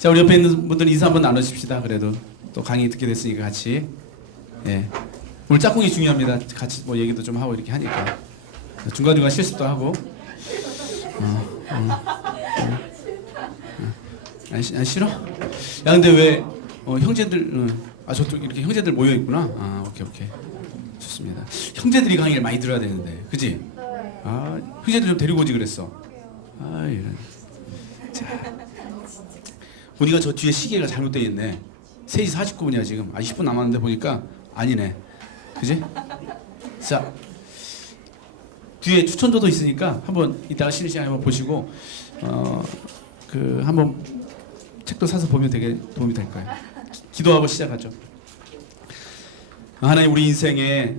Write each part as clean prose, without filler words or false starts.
자, 우리 옆에 있는 분들 인사 한번 나누십시다. 그래도 또 강의 듣게 됐으니까 같이. 예. 오늘 짝꿍이 중요합니다. 같이 뭐 얘기도 좀 하고 이렇게 하니까. 중간중간 실습도 하고. 안 싫어? 야, 근데 왜 형제들 저쪽 이렇게 형제들 모여 있구나. 오케이. 좋습니다. 형제들이 강의를 많이 들어야 되는데, 그지? 형제들 좀 데리고 오지 그랬어. 이런. 자, 보니까 저 뒤에 시계가 잘못되어 있네. 3시 49분이야 지금. 20분 남았는데 보니까 아니네. 그지? 자, 뒤에 추천도도 있으니까 한번 이따가 쉬는 시간에 한번 보시고 한번 책도 사서 보면 되게 도움이 될 거예요. 기도하고 시작하죠. 하나님, 우리 인생에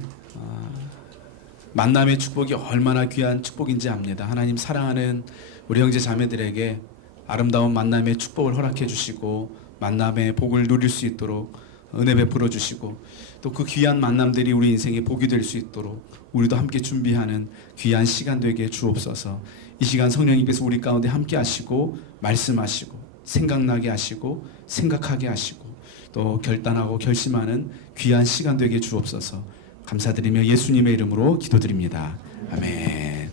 만남의 축복이 얼마나 귀한 축복인지 압니다. 하나님, 사랑하는 우리 형제 자매들에게 아름다운 만남의 축복을 허락해 주시고 만남의 복을 누릴 수 있도록 은혜 베풀어 주시고 또 그 귀한 만남들이 우리 인생의 복이 될 수 있도록 우리도 함께 준비하는 귀한 시간 되게 주옵소서. 이 시간 성령님께서 우리 가운데 함께 하시고 말씀하시고 생각나게 하시고 생각하게 하시고 또 결단하고 결심하는 귀한 시간 되게 주옵소서. 감사드리며 예수님의 이름으로 기도드립니다. 아멘.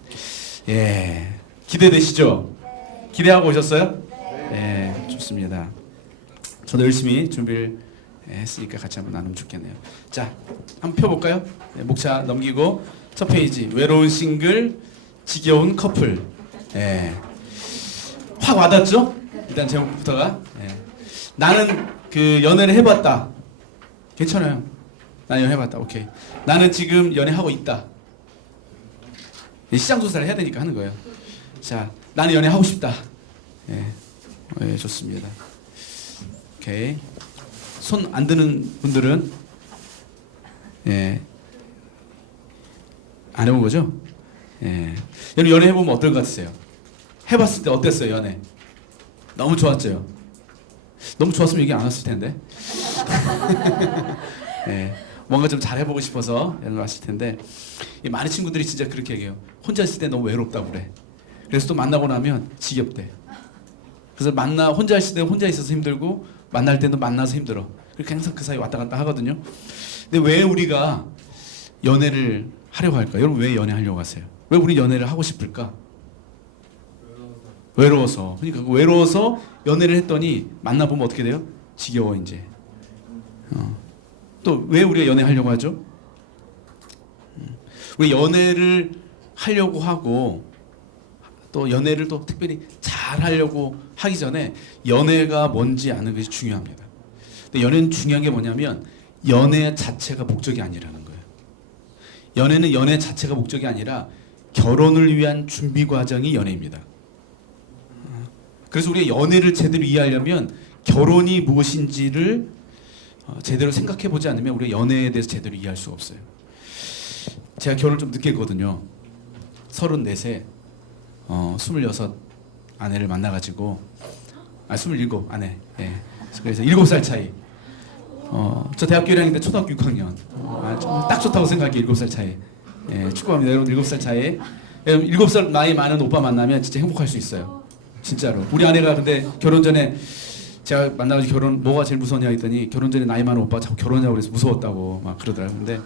예, 기대되시죠? 기대하고 오셨어요? 예, 좋습니다. 저도 열심히 준비를 했으니까 같이 한번 나누면 좋겠네요. 자, 한번 펴볼까요? 네, 목차 넘기고 첫 페이지, 외로운 싱글, 지겨운 커플. 예, 확 와닿죠? 일단 제목부터가 나는 그 연애를 해봤다. 괜찮아요. 나는 연애해봤다. 오케이. 나는 지금 연애하고 있다. 시장 조사를 해야 되니까 하는 거예요. 자, 나는 연애하고 싶다. 예, 좋습니다. 오케이. 손 안 드는 분들은 안 해본 거죠? 여러분 연애 해보면 어떨 것 같으세요? 해봤을 때 어땠어요, 연애? 너무 좋았죠? 너무 좋았으면 얘기 안 왔을 텐데. 뭔가 좀 잘해보고 싶어서 연애 왔을 텐데 많은 친구들이 진짜 그렇게 얘기해요. 혼자 있을 때 너무 외롭다고 그래. 그래서 또 만나고 나면 지겹대. 그래서 혼자 있을 때 혼자 있어서 힘들고 만날 때도 만나서 힘들어. 그렇게 항상 그 사이 왔다 갔다 하거든요. 근데 왜 우리가 연애를 하려고 할까? 여러분 왜 연애하려고 하세요? 왜 우리 연애를 하고 싶을까? 외로워서. 그러니까 외로워서 연애를 했더니 만나보면 어떻게 돼요? 지겨워 이제. 또 왜 우리가 연애하려고 하죠? 우리 연애를 하려고 하고 또 연애를 또 특별히 잘 하려고 하기 전에 연애가 뭔지 아는 것이 중요합니다. 근데 연애는 중요한 게 뭐냐면 연애 자체가 목적이 아니라는 거예요. 연애는 연애 자체가 목적이 아니라 결혼을 위한 준비 과정이 연애입니다. 그래서 우리가 연애를 제대로 이해하려면 결혼이 무엇인지를 제대로 생각해 보지 않으면 우리가 연애에 대해서 제대로 이해할 수가 없어요. 제가 결혼을 좀 늦게 했거든요. 34세 26 아내를 만나가지고 27 아내. 그래서 7살 차이. 저 대학교 1학년 때 초등학교 6학년. 딱 좋다고 생각해요. 7살 차이. 축구합니다. 여러분 7살 차이. 여러분 7살 나이 많은 오빠 만나면 진짜 행복할 수 있어요. 진짜로. 우리 아내가 근데 결혼 전에 제가 만나가지고 뭐가 제일 무서웠냐 했더니 결혼 전에 나이 많은 오빠 자꾸 결혼하자고 그래서 무서웠다고 막 그러더라고요. 근데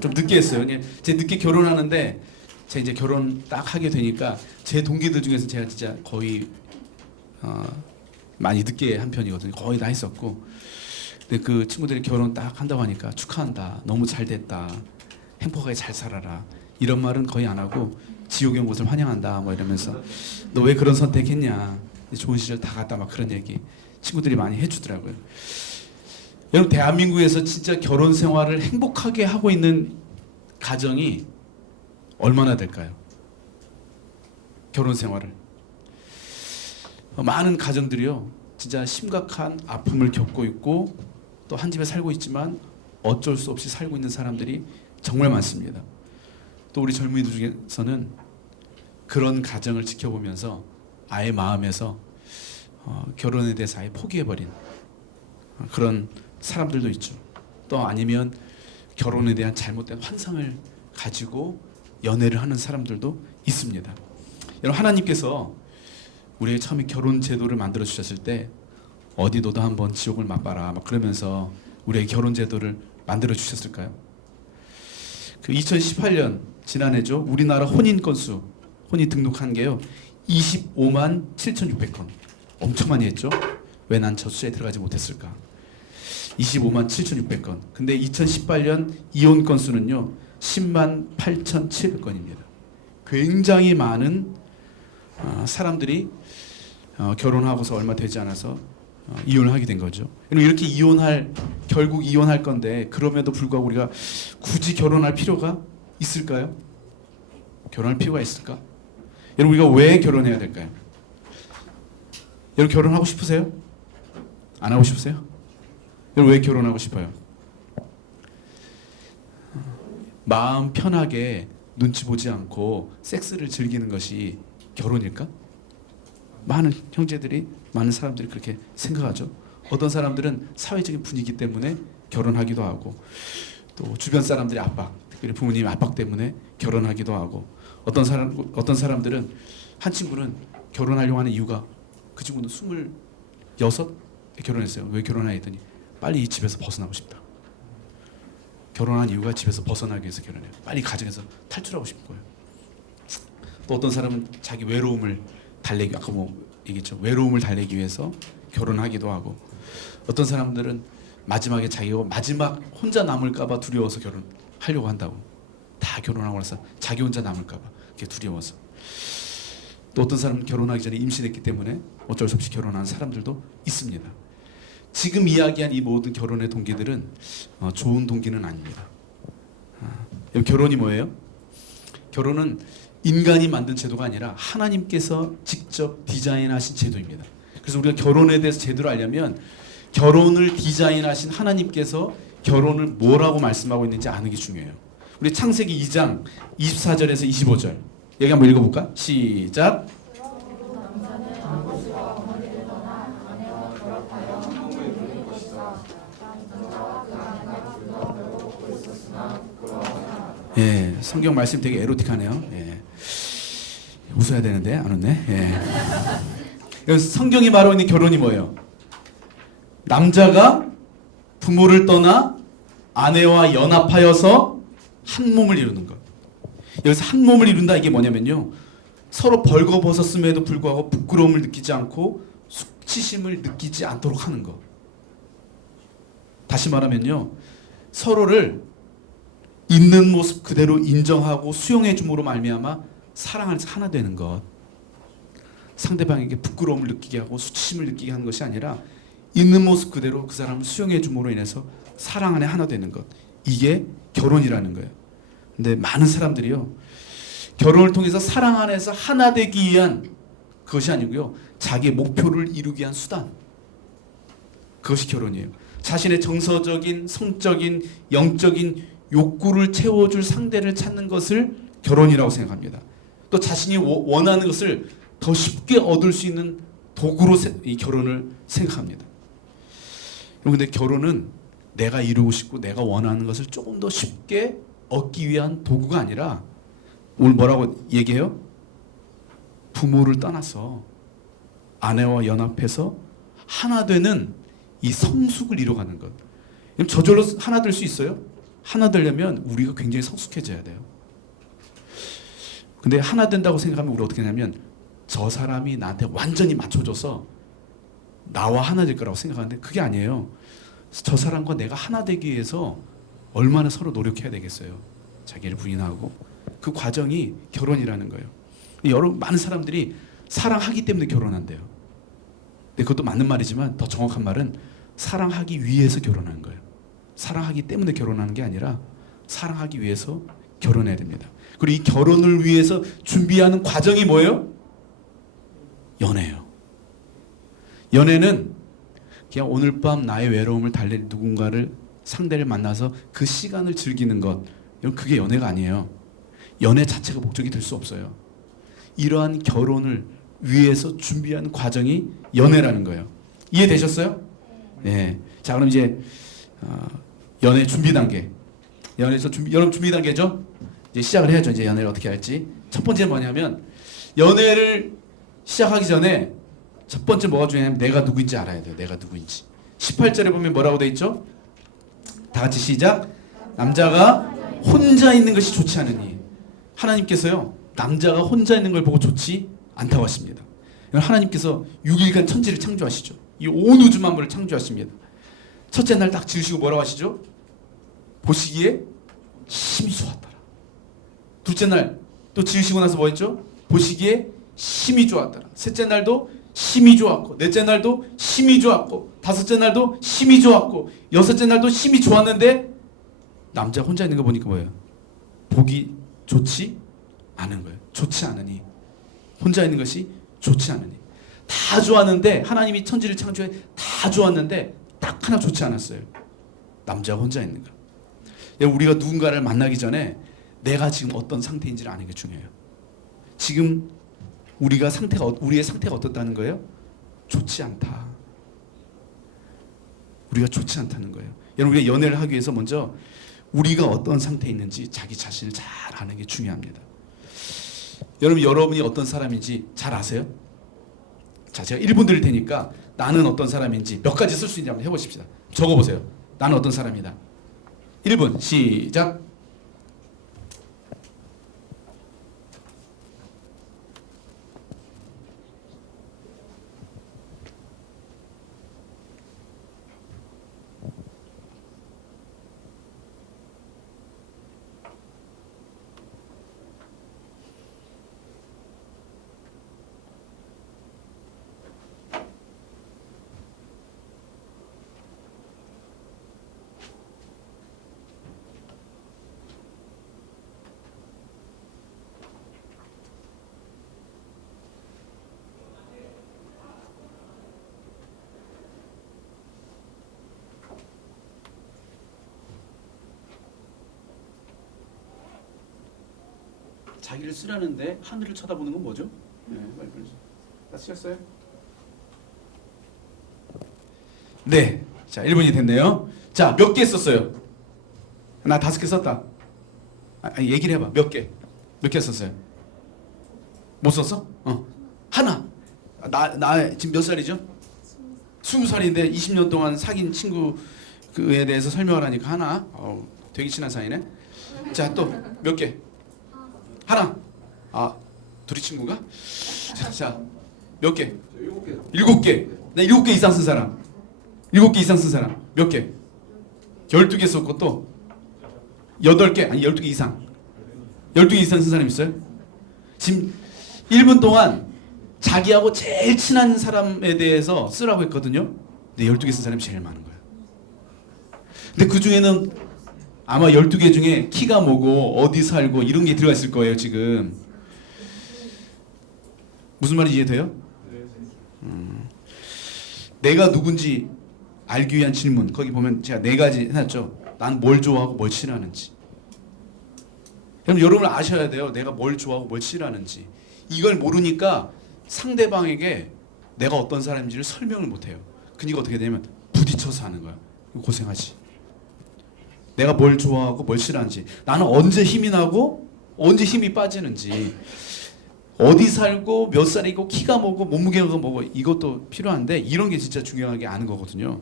좀 늦게 했어요. 제가 늦게 결혼하는데 제가 이제 결혼 딱 하게 되니까 제 동기들 중에서 제가 진짜 거의 많이 늦게 한 편이거든요. 거의 다 했었고. 근데 그 친구들이 결혼 딱 한다고 하니까 축하한다. 너무 잘 됐다. 행복하게 잘 살아라. 이런 말은 거의 안 하고 지옥에 온 것을 환영한다. 뭐 이러면서 너 왜 그런 선택했냐. 좋은 시절 다 갔다 막 그런 얘기 친구들이 많이 해주더라고요. 여러분 대한민국에서 진짜 결혼 생활을 행복하게 하고 있는 가정이 얼마나 될까요? 결혼 생활을. 많은 가정들이요 진짜 심각한 아픔을 겪고 있고 또 한 집에 살고 있지만 어쩔 수 없이 살고 있는 사람들이 정말 많습니다. 또 우리 젊은이들 중에서는 그런 가정을 지켜보면서 아예 마음에서 결혼에 대해서 아예 포기해버린 그런 사람들도 있죠. 또 아니면 결혼에 대한 잘못된 환상을 가지고 연애를 하는 사람들도 있습니다. 여러분 하나님께서 우리의 처음에 결혼 제도를 만들어 주셨을 때 어디 너도 한번 지옥을 맛봐라 막 그러면서 우리의 결혼 제도를 만들어 주셨을까요? 그 2018년 지난해죠. 우리나라 혼인 건수 혼인 등록한 게요 25만 7,600건. 엄청 많이 했죠. 왜 난 저 숫자에 들어가지 못했을까? 25만 7,600건. 근데 2018년 이혼 건수는요 10만 8,700건입니다. 굉장히 많은 사람들이 결혼하고서 얼마 되지 않아서 이혼을 하게 된 거죠. 이렇게 결국 이혼할 건데 그럼에도 불구하고 우리가 굳이 결혼할 필요가 있을까요? 결혼할 필요가 있을까? 여러분 우리가 왜 결혼해야 될까요? 여러분 결혼하고 싶으세요? 안 하고 싶으세요? 여러분 왜 결혼하고 싶어요? 마음 편하게 눈치 보지 않고 섹스를 즐기는 것이 결혼일까? 많은 형제들이 많은 사람들이 그렇게 생각하죠. 어떤 사람들은 사회적인 분위기 때문에 결혼하기도 하고 또 주변 사람들의 압박, 특별히 부모님의 압박 때문에 결혼하기도 하고 어떤 사람들은 한 친구는 결혼하려고 하는 이유가 그 친구는 26에 결혼했어요. 왜 결혼하냐 했더니 빨리 이 집에서 벗어나고 싶다. 결혼한 이유가 집에서 벗어나기 위해서 결혼해요. 빨리 가정에서 탈출하고 싶은 거예요. 또 어떤 사람은 자기 외로움을 달래기, 아까 얘기했죠. 외로움을 달래기 위해서 결혼하기도 하고 어떤 사람들은 마지막에 자기가 마지막 혼자 남을까봐 두려워서 결혼하려고 한다고. 다 결혼하고 나서 자기 혼자 남을까봐 그게 두려워서. 또 어떤 사람은 결혼하기 전에 임신했기 때문에 어쩔 수 없이 결혼하는 사람들도 있습니다. 지금 이야기한 이 모든 결혼의 동기들은 좋은 동기는 아닙니다. 결혼이 뭐예요? 결혼은 인간이 만든 제도가 아니라 하나님께서 직접 디자인하신 제도입니다. 그래서 우리가 결혼에 대해서 제대로 알려면 결혼을 디자인하신 하나님께서 결혼을 뭐라고 말씀하고 있는지 아는 게 중요해요. 우리 창세기 2장 24절에서 25절 여기 한번 읽어볼까? 시작. 예, 성경 말씀 되게 에로틱하네요. 예. 웃어야 되는데 안 웃네. 예. 그래서 성경이 말하고 있는 결혼이 뭐예요? 남자가 부모를 떠나 아내와 연합하여서 한 몸을 이루는 것. 여기서 한 몸을 이룬다 이게 뭐냐면요. 서로 벌거벗었음에도 불구하고 부끄러움을 느끼지 않고 수치심을 느끼지 않도록 하는 것. 다시 말하면요. 서로를 있는 모습 그대로 인정하고 수용해 줌으로 말미암아 사랑 안에서 하나 되는 것. 상대방에게 부끄러움을 느끼게 하고 수치심을 느끼게 하는 것이 아니라 있는 모습 그대로 그 사람을 수용해 줌으로 인해서 사랑 안에 하나 되는 것. 이게 결혼이라는 거예요. 근데 많은 사람들이요. 결혼을 통해서 사랑 안에서 하나 되기 위한 그것이 아니고요. 자기의 목표를 이루기 위한 수단. 그것이 결혼이에요. 자신의 정서적인, 성적인, 영적인 욕구를 채워줄 상대를 찾는 것을 결혼이라고 생각합니다. 또 자신이 원하는 것을 더 쉽게 얻을 수 있는 도구로 이 결혼을 생각합니다. 그런데 결혼은 내가 이루고 싶고 내가 원하는 것을 조금 더 쉽게 얻기 위한 도구가 아니라 오늘 뭐라고 얘기해요? 부모를 떠나서 아내와 연합해서 하나 되는 이 성숙을 이뤄가는 것. 저절로 하나 될 수 있어요? 하나 되려면 우리가 굉장히 성숙해져야 돼요. 근데 하나 된다고 생각하면 우리 어떻게 하냐면 저 사람이 나한테 완전히 맞춰줘서 나와 하나 될 거라고 생각하는데 그게 아니에요. 저 사람과 내가 하나 되기 위해서 얼마나 서로 노력해야 되겠어요. 자기를 부인하고 그 과정이 결혼이라는 거예요. 여러 많은 사람들이 사랑하기 때문에 결혼한대요. 근데 그것도 맞는 말이지만 더 정확한 말은 사랑하기 위해서 결혼하는 거예요. 사랑하기 때문에 결혼하는 게 아니라 사랑하기 위해서 결혼해야 됩니다. 그리고 이 결혼을 위해서 준비하는 과정이 뭐예요? 연애예요. 연애는 그냥 오늘 밤 나의 외로움을 달랠 누군가를 상대를 만나서 그 시간을 즐기는 것. 그게 연애가 아니에요. 연애 자체가 목적이 될 수 없어요. 이러한 결혼을 위해서 준비하는 과정이 연애라는 거예요. 이해되셨어요? 네. 자, 그럼 이제 연애 준비 단계. 여러분 준비 단계죠? 이제 시작을 해야죠. 이제 연애를 어떻게 할지. 첫 번째는 뭐냐면 연애를 시작하기 전에 첫 번째 뭐가 중요하냐면 내가 누구인지 알아야 돼요. 내가 누구인지. 18절에 보면 뭐라고 돼 있죠? 다 같이 시작. 남자가 혼자 있는 것이 좋지 않으니. 하나님께서요, 남자가 혼자 있는 걸 보고 좋지 않다고 하십니다. 하나님께서 6일간 천지를 창조하시죠. 이 온 우주 만물을 창조하십니다. 첫째 날 딱 지으시고 뭐라고 하시죠? 보시기에 심히 좋았더라. 둘째 날 또 지으시고 나서 뭐 했죠? 보시기에 심히 좋았더라. 셋째 날도 심히 좋았고, 넷째 날도 심히 좋았고, 다섯째 날도 심히 좋았고, 여섯째 날도 심히 좋았는데 남자 혼자 있는 거 보니까 뭐예요? 보기 좋지 않은 거예요. 좋지 않으니. 혼자 있는 것이 좋지 않으니. 다 좋았는데, 하나님이 천지를 창조해 다 좋았는데 딱 하나 좋지 않았어요. 남자가 혼자 있는 거. 우리가 누군가를 만나기 전에 내가 지금 어떤 상태인지를 아는 게 중요해요. 지금 우리의 상태가 어떻다는 거예요? 좋지 않다. 우리가 좋지 않다는 거예요. 여러분, 우리가 연애를 하기 위해서 먼저 우리가 어떤 상태에 있는지 자기 자신을 잘 아는 게 중요합니다. 여러분이 어떤 사람인지 잘 아세요? 자, 제가 1분 드릴 테니까 나는 어떤 사람인지 몇 가지 쓸 수 있는지 한번 해보십시다. 적어보세요. 나는 어떤 사람이다. 1분 시작. 자기를 쓰라는데 하늘을 쳐다보는 건 뭐죠? 네, 빨리 다 쓰셨어요? 네, 자 1분이 됐네요. 자, 몇 개 썼어요? 나 5개 썼다. 얘기를 해봐. 몇 개? 몇 개 썼어요? 못 썼어? 하나. 나 지금 몇 살이죠? 20살인데 20년 동안 사귄 친구에 대해서 설명을 하니까 하나. 되게 친한 사이네. 자, 또 몇 개? 하나. 둘이 친구가? 자, 몇 개? 7개. 나 7개 이상 쓴 사람. 7개 이상 쓴 사람. 몇 개? 12개 썼고 또 8개, 아니 12개 이상. 12개 이상 쓴 사람 있어요? 지금 1분 동안 자기하고 제일 친한 사람에 대해서 쓰라고 했거든요. 근데 12개 쓴 사람이 제일 많은 거예요. 근데 그 중에는 아마 12개 중에 키가 뭐고 어디 살고 이런 게 들어가 있을 거예요. 지금 무슨 말인지 이해돼요? 내가 누군지 알기 위한 질문, 거기 보면 제가 4가지 해놨죠. 난 뭘 좋아하고 뭘 싫어하는지. 그럼 여러분 아셔야 돼요. 내가 뭘 좋아하고 뭘 싫어하는지. 이걸 모르니까 상대방에게 내가 어떤 사람인지를 설명을 못해요. 그러니까 어떻게 되냐면 부딪혀서 하는 거야. 고생하지. 내가 뭘 좋아하고 뭘 싫어하는지, 나는 언제 힘이 나고 언제 힘이 빠지는지, 어디 살고 몇 살이고 키가 뭐고 몸무게가 뭐고, 이것도 필요한데 이런 게 진짜 중요하게 아는 거거든요.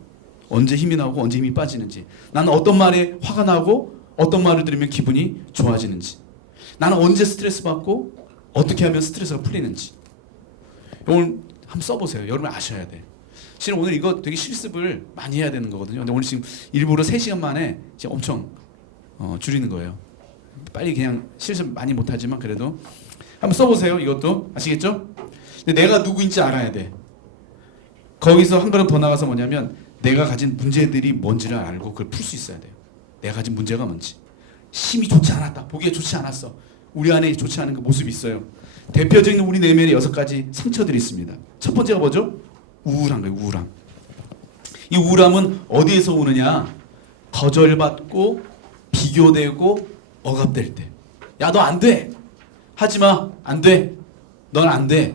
언제 힘이 나고 언제 힘이 빠지는지, 나는 어떤 말에 화가 나고 어떤 말을 들으면 기분이 좋아지는지, 나는 언제 스트레스 받고 어떻게 하면 스트레스가 풀리는지. 오늘 한번 써보세요. 여러분 아셔야 돼. 실은 오늘 이거 되게 실습을 많이 해야 되는 거거든요. 근데 오늘 지금 일부러 3시간 만에 지금 엄청 줄이는 거예요. 빨리 그냥 실습 많이 못하지만 그래도 한번 써보세요. 이것도 아시겠죠? 근데 내가 누구인지 알아야 돼. 거기서 한 걸음 더 나가서 뭐냐면 내가 가진 문제들이 뭔지를 알고 그걸 풀 수 있어야 돼요. 내가 가진 문제가 뭔지. 힘이 좋지 않았다. 보기에 좋지 않았어. 우리 안에 좋지 않은 그 모습이 있어요. 대표적인 우리 내면에 6가지 상처들이 있습니다. 첫 번째가 뭐죠? 우울한 거예요. 우울함. 이 우울함은 어디에서 오느냐? 거절받고 비교되고 억압될 때. 야, 너 안 돼. 하지마. 안 돼. 넌 안 돼.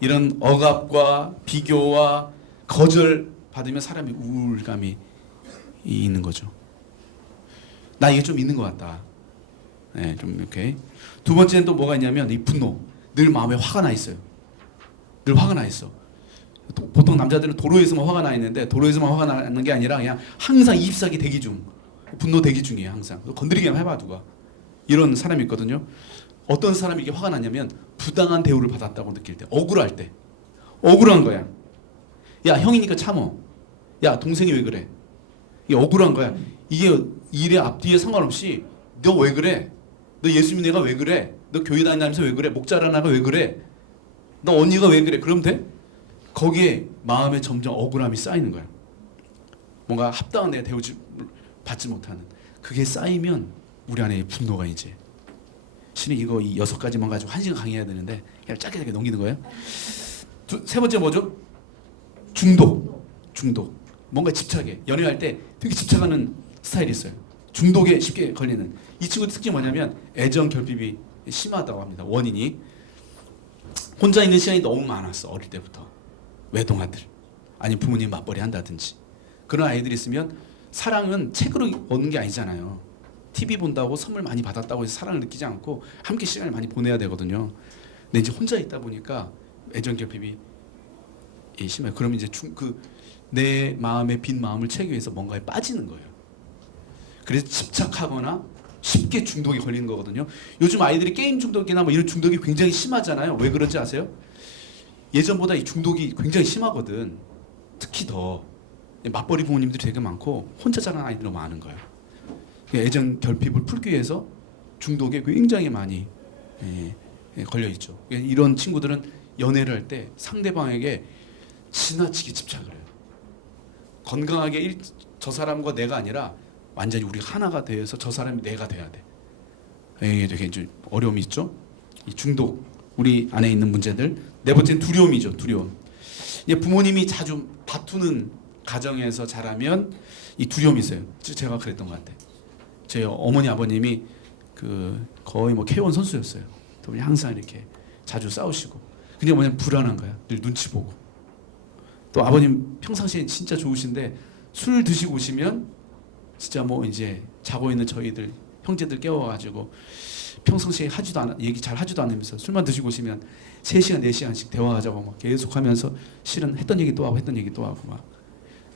이런 억압과 비교와 거절 받으면 사람이 우울감이 있는 거죠. 나 이게 좀 있는 것 같다. 네, 좀 이렇게. 두 번째는 또 뭐가 있냐면 이 분노. 늘 마음에 화가 나 있어요. 늘 화가 나 있어. 보통 남자들은 도로에서만 화가 나 있는데 도로에서만 화가 나는 게 아니라 그냥 항상 잎사귀 대기 중, 분노 대기 중이에요. 항상 건드리기만 해봐 누가. 이런 사람이 있거든요. 어떤 사람이 이게 화가 나냐면 부당한 대우를 받았다고 느낄 때, 억울할 때, 억울한 거야. 야 형이니까 참어. 야 동생이 왜 그래? 이게 억울한 거야. 이게 일의 앞뒤에 상관없이 너 왜 그래? 너 예수 믿는 애가 왜 그래? 너 교회 다니면서 왜 그래? 목자라는 애가 왜 그래? 너 언니가 왜 그래? 그럼 돼? 거기에 마음에 점점 억울함이 쌓이는 거야. 뭔가 합당한 내가 대우지 받지 못하는 그게 쌓이면 우리 안에 분노가 이제 신이 이거 이 6가지만 가지고 1시간 강의해야 되는데 그냥 짧게 넘기는 거예요. 세 번째 뭐죠? 중독. 뭔가 집착해. 연애할 때 되게 집착하는 스타일이 있어요. 중독에 쉽게 걸리는. 이 친구의 특징이 뭐냐면 애정 결핍이 심하다고 합니다. 원인이 혼자 있는 시간이 너무 많았어. 어릴 때부터. 외동아들 아니 부모님 맞벌이 한다든지 그런 아이들이 있으면 사랑은 책으로 얻는 게 아니잖아요. TV 본다고 선물 많이 받았다고 해서 사랑을 느끼지 않고 함께 시간을 많이 보내야 되거든요. 근데 이제 혼자 있다 보니까 애정 결핍이 심해요. 그러면 이제 내 마음의 빈 마음을 채우기 위해서 뭔가에 빠지는 거예요. 그래서 집착하거나 쉽게 중독이 걸리는 거거든요. 요즘 아이들이 게임 중독이나 뭐 이런 중독이 굉장히 심하잖아요. 왜 그런지 아세요? 예전보다 이 중독이 굉장히 심하거든. 특히 더 맞벌이 부모님들이 되게 많고 혼자 자란 아이들이 너무 많은 거예요. 애정 결핍을 풀기 위해서 중독에 굉장히 많이 걸려 있죠. 이런 친구들은 연애를 할 때 상대방에게 지나치게 집착을 해요. 건강하게 저 사람과 내가 아니라 완전히 우리가 하나가 되어서 저 사람이 내가 돼야 돼. 이게 되게 좀 어려움이 있죠. 이 중독, 우리 안에 있는 문제들. 네 번째는 두려움이죠. 두려움. 부모님이 자주 다투는 가정에서 자라면 이 두려움이 있어요. 제가 그랬던 것 같아요. 제 어머니 아버님이 거의 뭐 K1 선수였어요. 또 항상 이렇게 자주 싸우시고. 그냥 뭐냐면 불안한 거야. 늘 눈치 보고. 또 아버님 평상시에 진짜 좋으신데 술 드시고 오시면 진짜 뭐 이제 자고 있는 저희들 형제들 깨워가지고 평상시에 얘기 잘 하지도 않으면서 술만 드시고 오시면 3시간 4시간씩 대화하자고 막 계속하면서 실은 했던 얘기 또 하고 했던 얘기 또 하고 막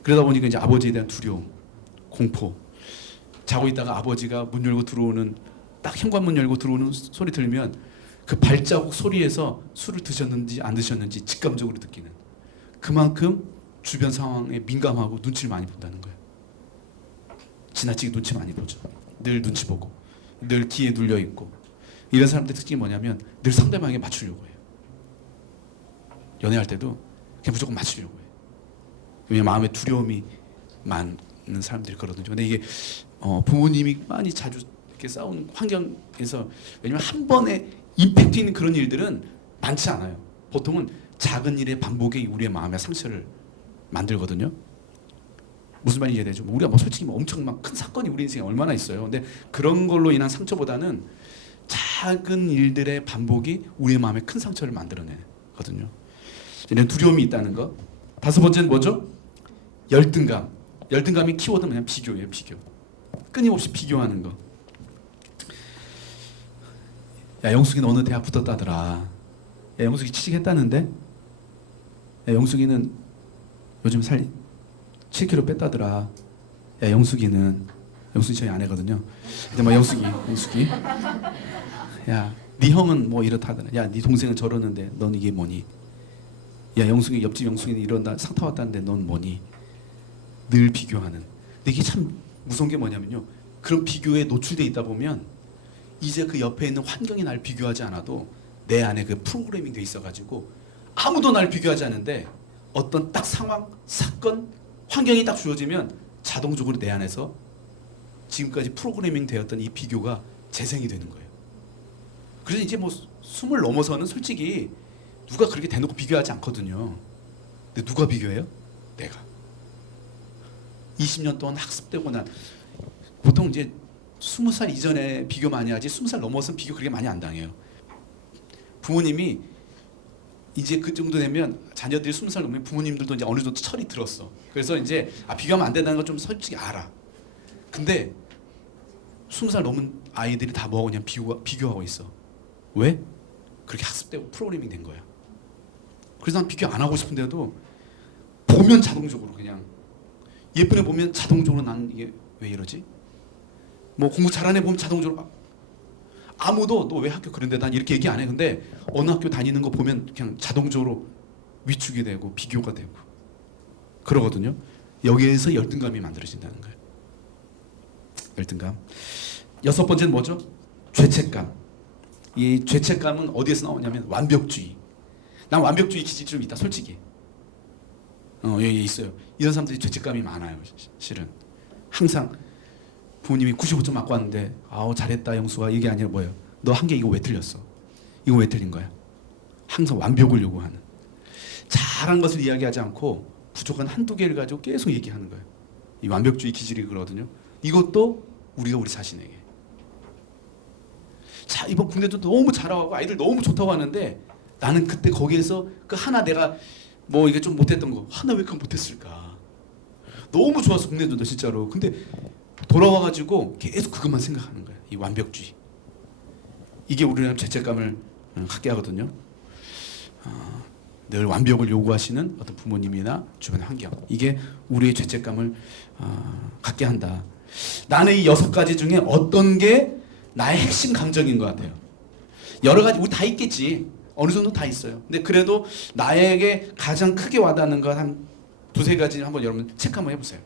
그러다 보니까 이제 아버지에 대한 두려움, 공포. 자고 있다가 아버지가 문 열고 들어오는 딱 현관문 열고 들어오는 소리 들으면 그 발자국 소리에서 술을 드셨는지 안 드셨는지 직감적으로 느끼는. 그만큼 주변 상황에 민감하고 눈치를 많이 본다는 거예요. 지나치게 눈치 많이 보죠. 늘 눈치 보고 늘 기에 눌려 있고 이런 사람들의 특징이 뭐냐면 늘 상대방에게 맞추려고 해요. 연애할 때도 그냥 무조건 맞추려고 해요. 왜냐면 마음에 두려움이 많은 사람들이 그러거든요. 근데 이게 부모님이 많이 자주 이렇게 싸운 환경에서 왜냐면 한 번에 임팩트 있는 그런 일들은 많지 않아요. 보통은 작은 일의 반복이 우리의 마음의 상처를 만들거든요. 무슨 말인지 이해되죠? 우리가 뭐 솔직히 뭐 엄청 막 큰 사건이 우리 인생에 얼마나 있어요. 근데 그런 걸로 인한 상처보다는 작은 일들의 반복이 우리의 마음에 큰 상처를 만들어내거든요. 이런 두려움이 있다는 거. 5번째는 뭐죠? 열등감. 열등감이 키워드는 그냥 비교예요. 비교. 끊임없이 비교하는 거. 야 영숙이는 어느 대학 붙었다더라. 야 영숙이 취직했다는데? 야 영숙이는 요즘 살 7kg 뺐다더라. 야 영숙이 저희 아내거든요. 근데 뭐 영숙이 야 네 형은 뭐 이렇다더라. 야 네 동생은 저러는데 넌 이게 뭐니? 야 영숙이 옆집 영숙이는 이런다 상 타왔다는데 넌 뭐니? 늘 비교하는. 근데 이게 참 무서운 게 뭐냐면요. 그런 비교에 노출돼 있다 보면 이제 그 옆에 있는 환경이 날 비교하지 않아도 내 안에 그 프로그래밍 돼 있어가지고 아무도 날 비교하지 않는데 어떤 딱 상황, 사건, 환경이 딱 주어지면 자동적으로 내 안에서 지금까지 프로그래밍 되었던 이 비교가 재생이 되는 거예요. 그래서 이제 뭐 20 넘어서는 솔직히 누가 그렇게 대놓고 비교하지 않거든요. 근데 누가 비교해요? 내가. 20년 동안 학습되고 난 보통 이제 20살 이전에 비교 많이 하지 20살 넘어서는 비교 그렇게 많이 안 당해요. 부모님이 이제 그 정도 되면 자녀들이 20살 넘으면 부모님들도 이제 어느 정도 철이 들었어. 그래서 이제 비교하면 안 된다는 걸 좀 솔직히 알아. 근데 20살 넘은 아이들이 다 뭐하고 그냥 비교하고 있어. 왜? 그렇게 학습되고 프로그래밍 된 거야. 그래서 난 비교 안 하고 싶은데도 보면 자동적으로 그냥 예쁜 애 보면 자동적으로 난 이게 왜 이러지? 뭐 공부 잘하는 애 보면 자동적으로 아무도 너 왜 학교 그런데 난 이렇게 얘기 안 해. 근데 어느 학교 다니는 거 보면 그냥 자동적으로 위축이 되고 비교가 되고 그러거든요. 여기에서 열등감이 만들어진다는 거예요. 열등감. 여섯 번째는 뭐죠? 죄책감. 이 죄책감은 어디에서 나오냐면 완벽주의. 난 완벽주의 기질이 좀 있다, 솔직히. 여기 있어요. 이런 사람들이 죄책감이 많아요, 실은. 항상 부모님이 95점 맞고 왔는데 아우 잘했다 영수가 이게 아니라 뭐예요? 너 한 개 이거 왜 틀렸어? 이거 왜 틀린 거야? 항상 완벽을 요구하는. 잘한 것을 이야기하지 않고 부족한 한두 개를 가지고 계속 얘기하는 거예요. 이 완벽주의 기질이 그러거든요. 이것도 우리가 우리 자신에게. 자, 이번 군대도 너무 잘하고 아이들 너무 좋다고 하는데 나는 그때 거기에서 그 하나 내가 뭐 이게 좀 못했던 거 하나 왜 그렇게 못했을까? 너무 좋았어 군대도 진짜로. 근데 돌아와가지고 계속 그것만 생각하는 거야. 이 완벽주의. 이게 우리는 죄책감을 갖게 하거든요. 늘 완벽을 요구하시는 어떤 부모님이나 주변의 환경. 이게 우리의 죄책감을 갖게 한다. 나는 이 6가지 중에 어떤 게 나의 핵심 감정인 것 같아요. 여러 가지 우리 다 있겠지. 어느 정도 다 있어요. 근데 그래도 나에게 가장 크게 와닿는 것 한 두세 가지 한번 여러분 체크 한번 해보세요.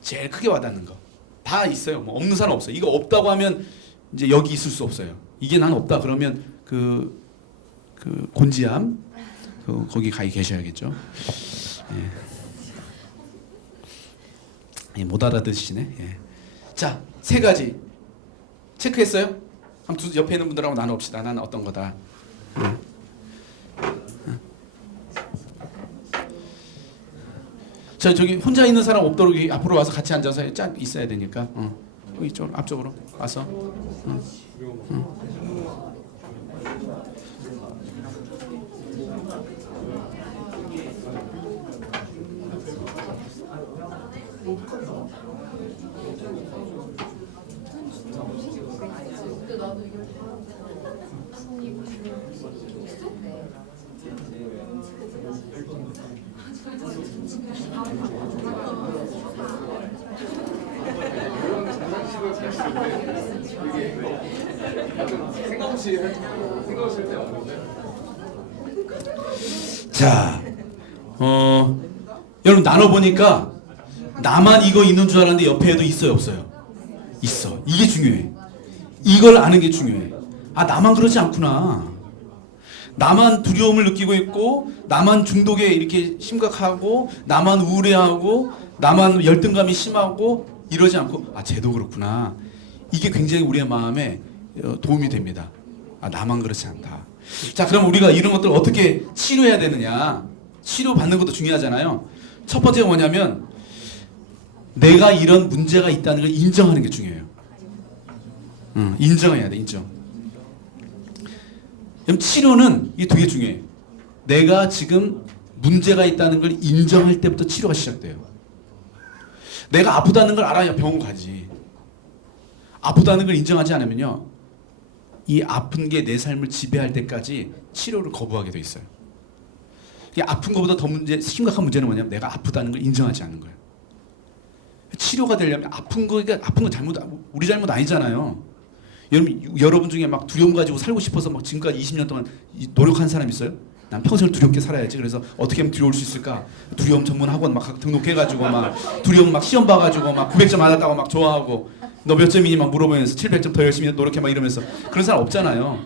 제일 크게 와닿는 거. 다 있어요. 뭐 없는 사람 없어요. 이거 없다고 하면 이제 여기 있을 수 없어요. 이게 난 없다 그러면 그 곤지암 거기 가 계셔야겠죠. 예. 못 알아듣시네. 예. 자, 3가지 체크했어요? 한번 옆에 있는 분들하고 나눠봅시다. 나는 어떤 거다. 자, 저기 혼자 있는 사람 없도록 앞으로 와서 같이 앉아서 쫙 있어야 되니까. 여기 좀 앞쪽으로 와서. 자, 여러분 나눠보니까 나만 이거 있는 줄 알았는데 옆에도 있어요, 없어요? 있어. 이게 중요해. 이걸 아는 게 중요해. 아, 나만 그러지 않구나. 나만 두려움을 느끼고 있고, 나만 중독에 이렇게 심각하고, 나만 우울해하고, 나만 열등감이 심하고 이러지 않고, 아, 쟤도 그렇구나. 이게 굉장히 우리의 마음에 도움이 됩니다. 아, 나만 그렇지 않다. 자, 그럼 우리가 이런 것들을 어떻게 치료해야 되느냐? 치료받는 것도 중요하잖아요. 첫 번째가 뭐냐면 내가 이런 문제가 있다는 걸 인정하는 게 중요해요. 인정해야 돼, 인정. 그럼 치료는 이게 되게 중요해요. 내가 지금 문제가 있다는 걸 인정할 때부터 치료가 시작돼요. 내가 아프다는 걸 알아야 병원 가지. 아프다는 걸 인정하지 않으면요, 이 아픈 게 내 삶을 지배할 때까지 치료를 거부하게 돼 있어요. 아픈 것보다 더 심각한 문제는 뭐냐면 내가 아프다는 걸 인정하지 않는 거예요. 치료가 되려면 아픈 건 우리 잘못 아니잖아요. 여러분 중에 막 두려움 가지고 살고 싶어서 막 지금까지 20년 동안 노력한 사람 있어요? 난 평생 두렵게 살아야지. 그래서 어떻게 하면 두려울 수 있을까? 두려움 전문 학원 막 등록해가지고 막 두려움 막 시험 봐가지고 막 900점 받았다고 막 좋아하고 너 몇 점이니 막 물어보면서 700점 더 열심히 노력해 막 이러면서 그런 사람 없잖아요.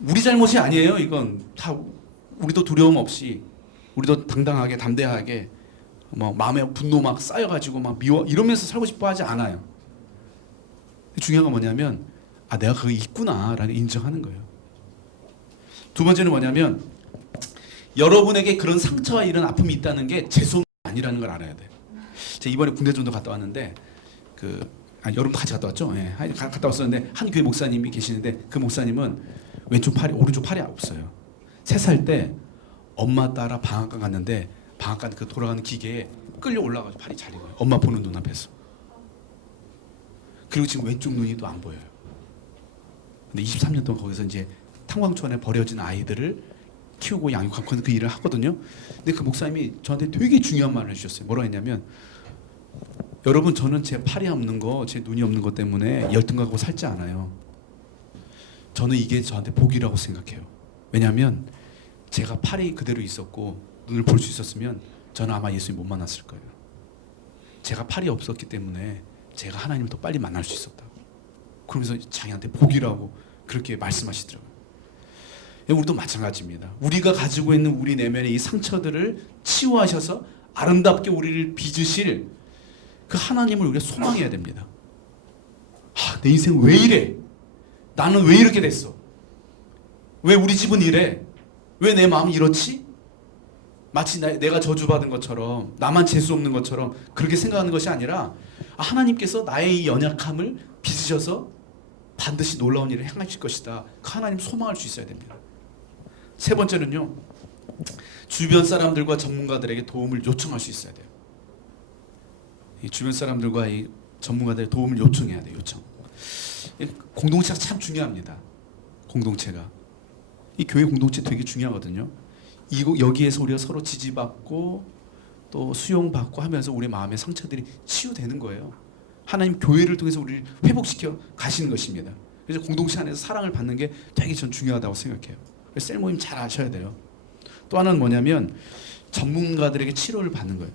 우리 잘못이 아니에요. 이건 다 우리도 두려움 없이 우리도 당당하게 담대하게 뭐 마음에 분노 막 쌓여가지고 막 미워 이러면서 살고 싶어하지 않아요. 중요한 건 뭐냐면 아 내가 그거 있구나라는 인정하는 거예요. 두 번째는 뭐냐면 여러분에게 그런 상처와 이런 아픔이 있다는 게 재수없는 게 아니라는 걸 알아야 돼요. 제가 이번에 군대 전도 갔다 왔는데 여러분도 같이 갔다 왔죠? 네, 갔다 왔었는데 한 교회 목사님이 계시는데 그 목사님은 왼쪽 팔이 오른쪽 팔이 없어요. 3살 때 엄마 따라 방앗간 갔는데 방앗간 그 돌아가는 기계에 끌려 올라가서 팔이 잘린 거예요. 엄마 보는 눈앞에서. 그리고 지금 왼쪽 눈이 또 안 보여요. 근데 23년 동안 거기서 이제 탄광촌에 버려진 아이들을 키우고 양육하고 그 일을 하거든요. 근데 그 목사님이 저한테 되게 중요한 말을 해주셨어요. 뭐라 했냐면, 여러분, 저는 제 팔이 없는 거, 제 눈이 없는 것 때문에 열등하고 살지 않아요. 저는 이게 저한테 복이라고 생각해요. 왜냐하면 제가 팔이 그대로 있었고 눈을 볼 수 있었으면 저는 아마 예수님 못 만났을 거예요. 제가 팔이 없었기 때문에 제가 하나님을 더 빨리 만날 수 있었다. 그러면서 자기한테 복이라고 그렇게 말씀하시더라고요. 우리도 마찬가지입니다. 우리가 가지고 있는 우리 내면의 이 상처들을 치유하셔서 아름답게 우리를 빚으실 그 하나님을 우리가 소망해야 됩니다. 내 인생 왜 이래? 나는 왜 이렇게 됐어? 왜 우리 집은 이래? 왜 내 마음이 이렇지? 마치 내가 저주받은 것처럼, 나만 재수 없는 것처럼 그렇게 생각하는 것이 아니라, 하나님께서 나의 이 연약함을 빚으셔서 반드시 놀라운 일을 행하실 것이다. 그 하나님 소망할 수 있어야 됩니다. 세 번째는요, 주변 사람들과 전문가들에게 도움을 요청할 수 있어야 돼요. 이 주변 사람들과 이 전문가들의 도움을 요청해야 돼요. 요청. 공동체가 참 중요합니다. 공동체가, 이 교회 공동체 되게 중요하거든요. 여기에서 우리가 서로 지지받고 또 수용받고 하면서 우리 마음의 상처들이 치유되는 거예요. 하나님 교회를 통해서 우리를 회복시켜 가시는 것입니다. 그래서 공동체 안에서 사랑을 받는 게 되게 전 중요하다고 생각해요. 그래서 셀 모임 잘 하셔야 돼요. 또 하나는 뭐냐면 전문가들에게 치료를 받는 거예요.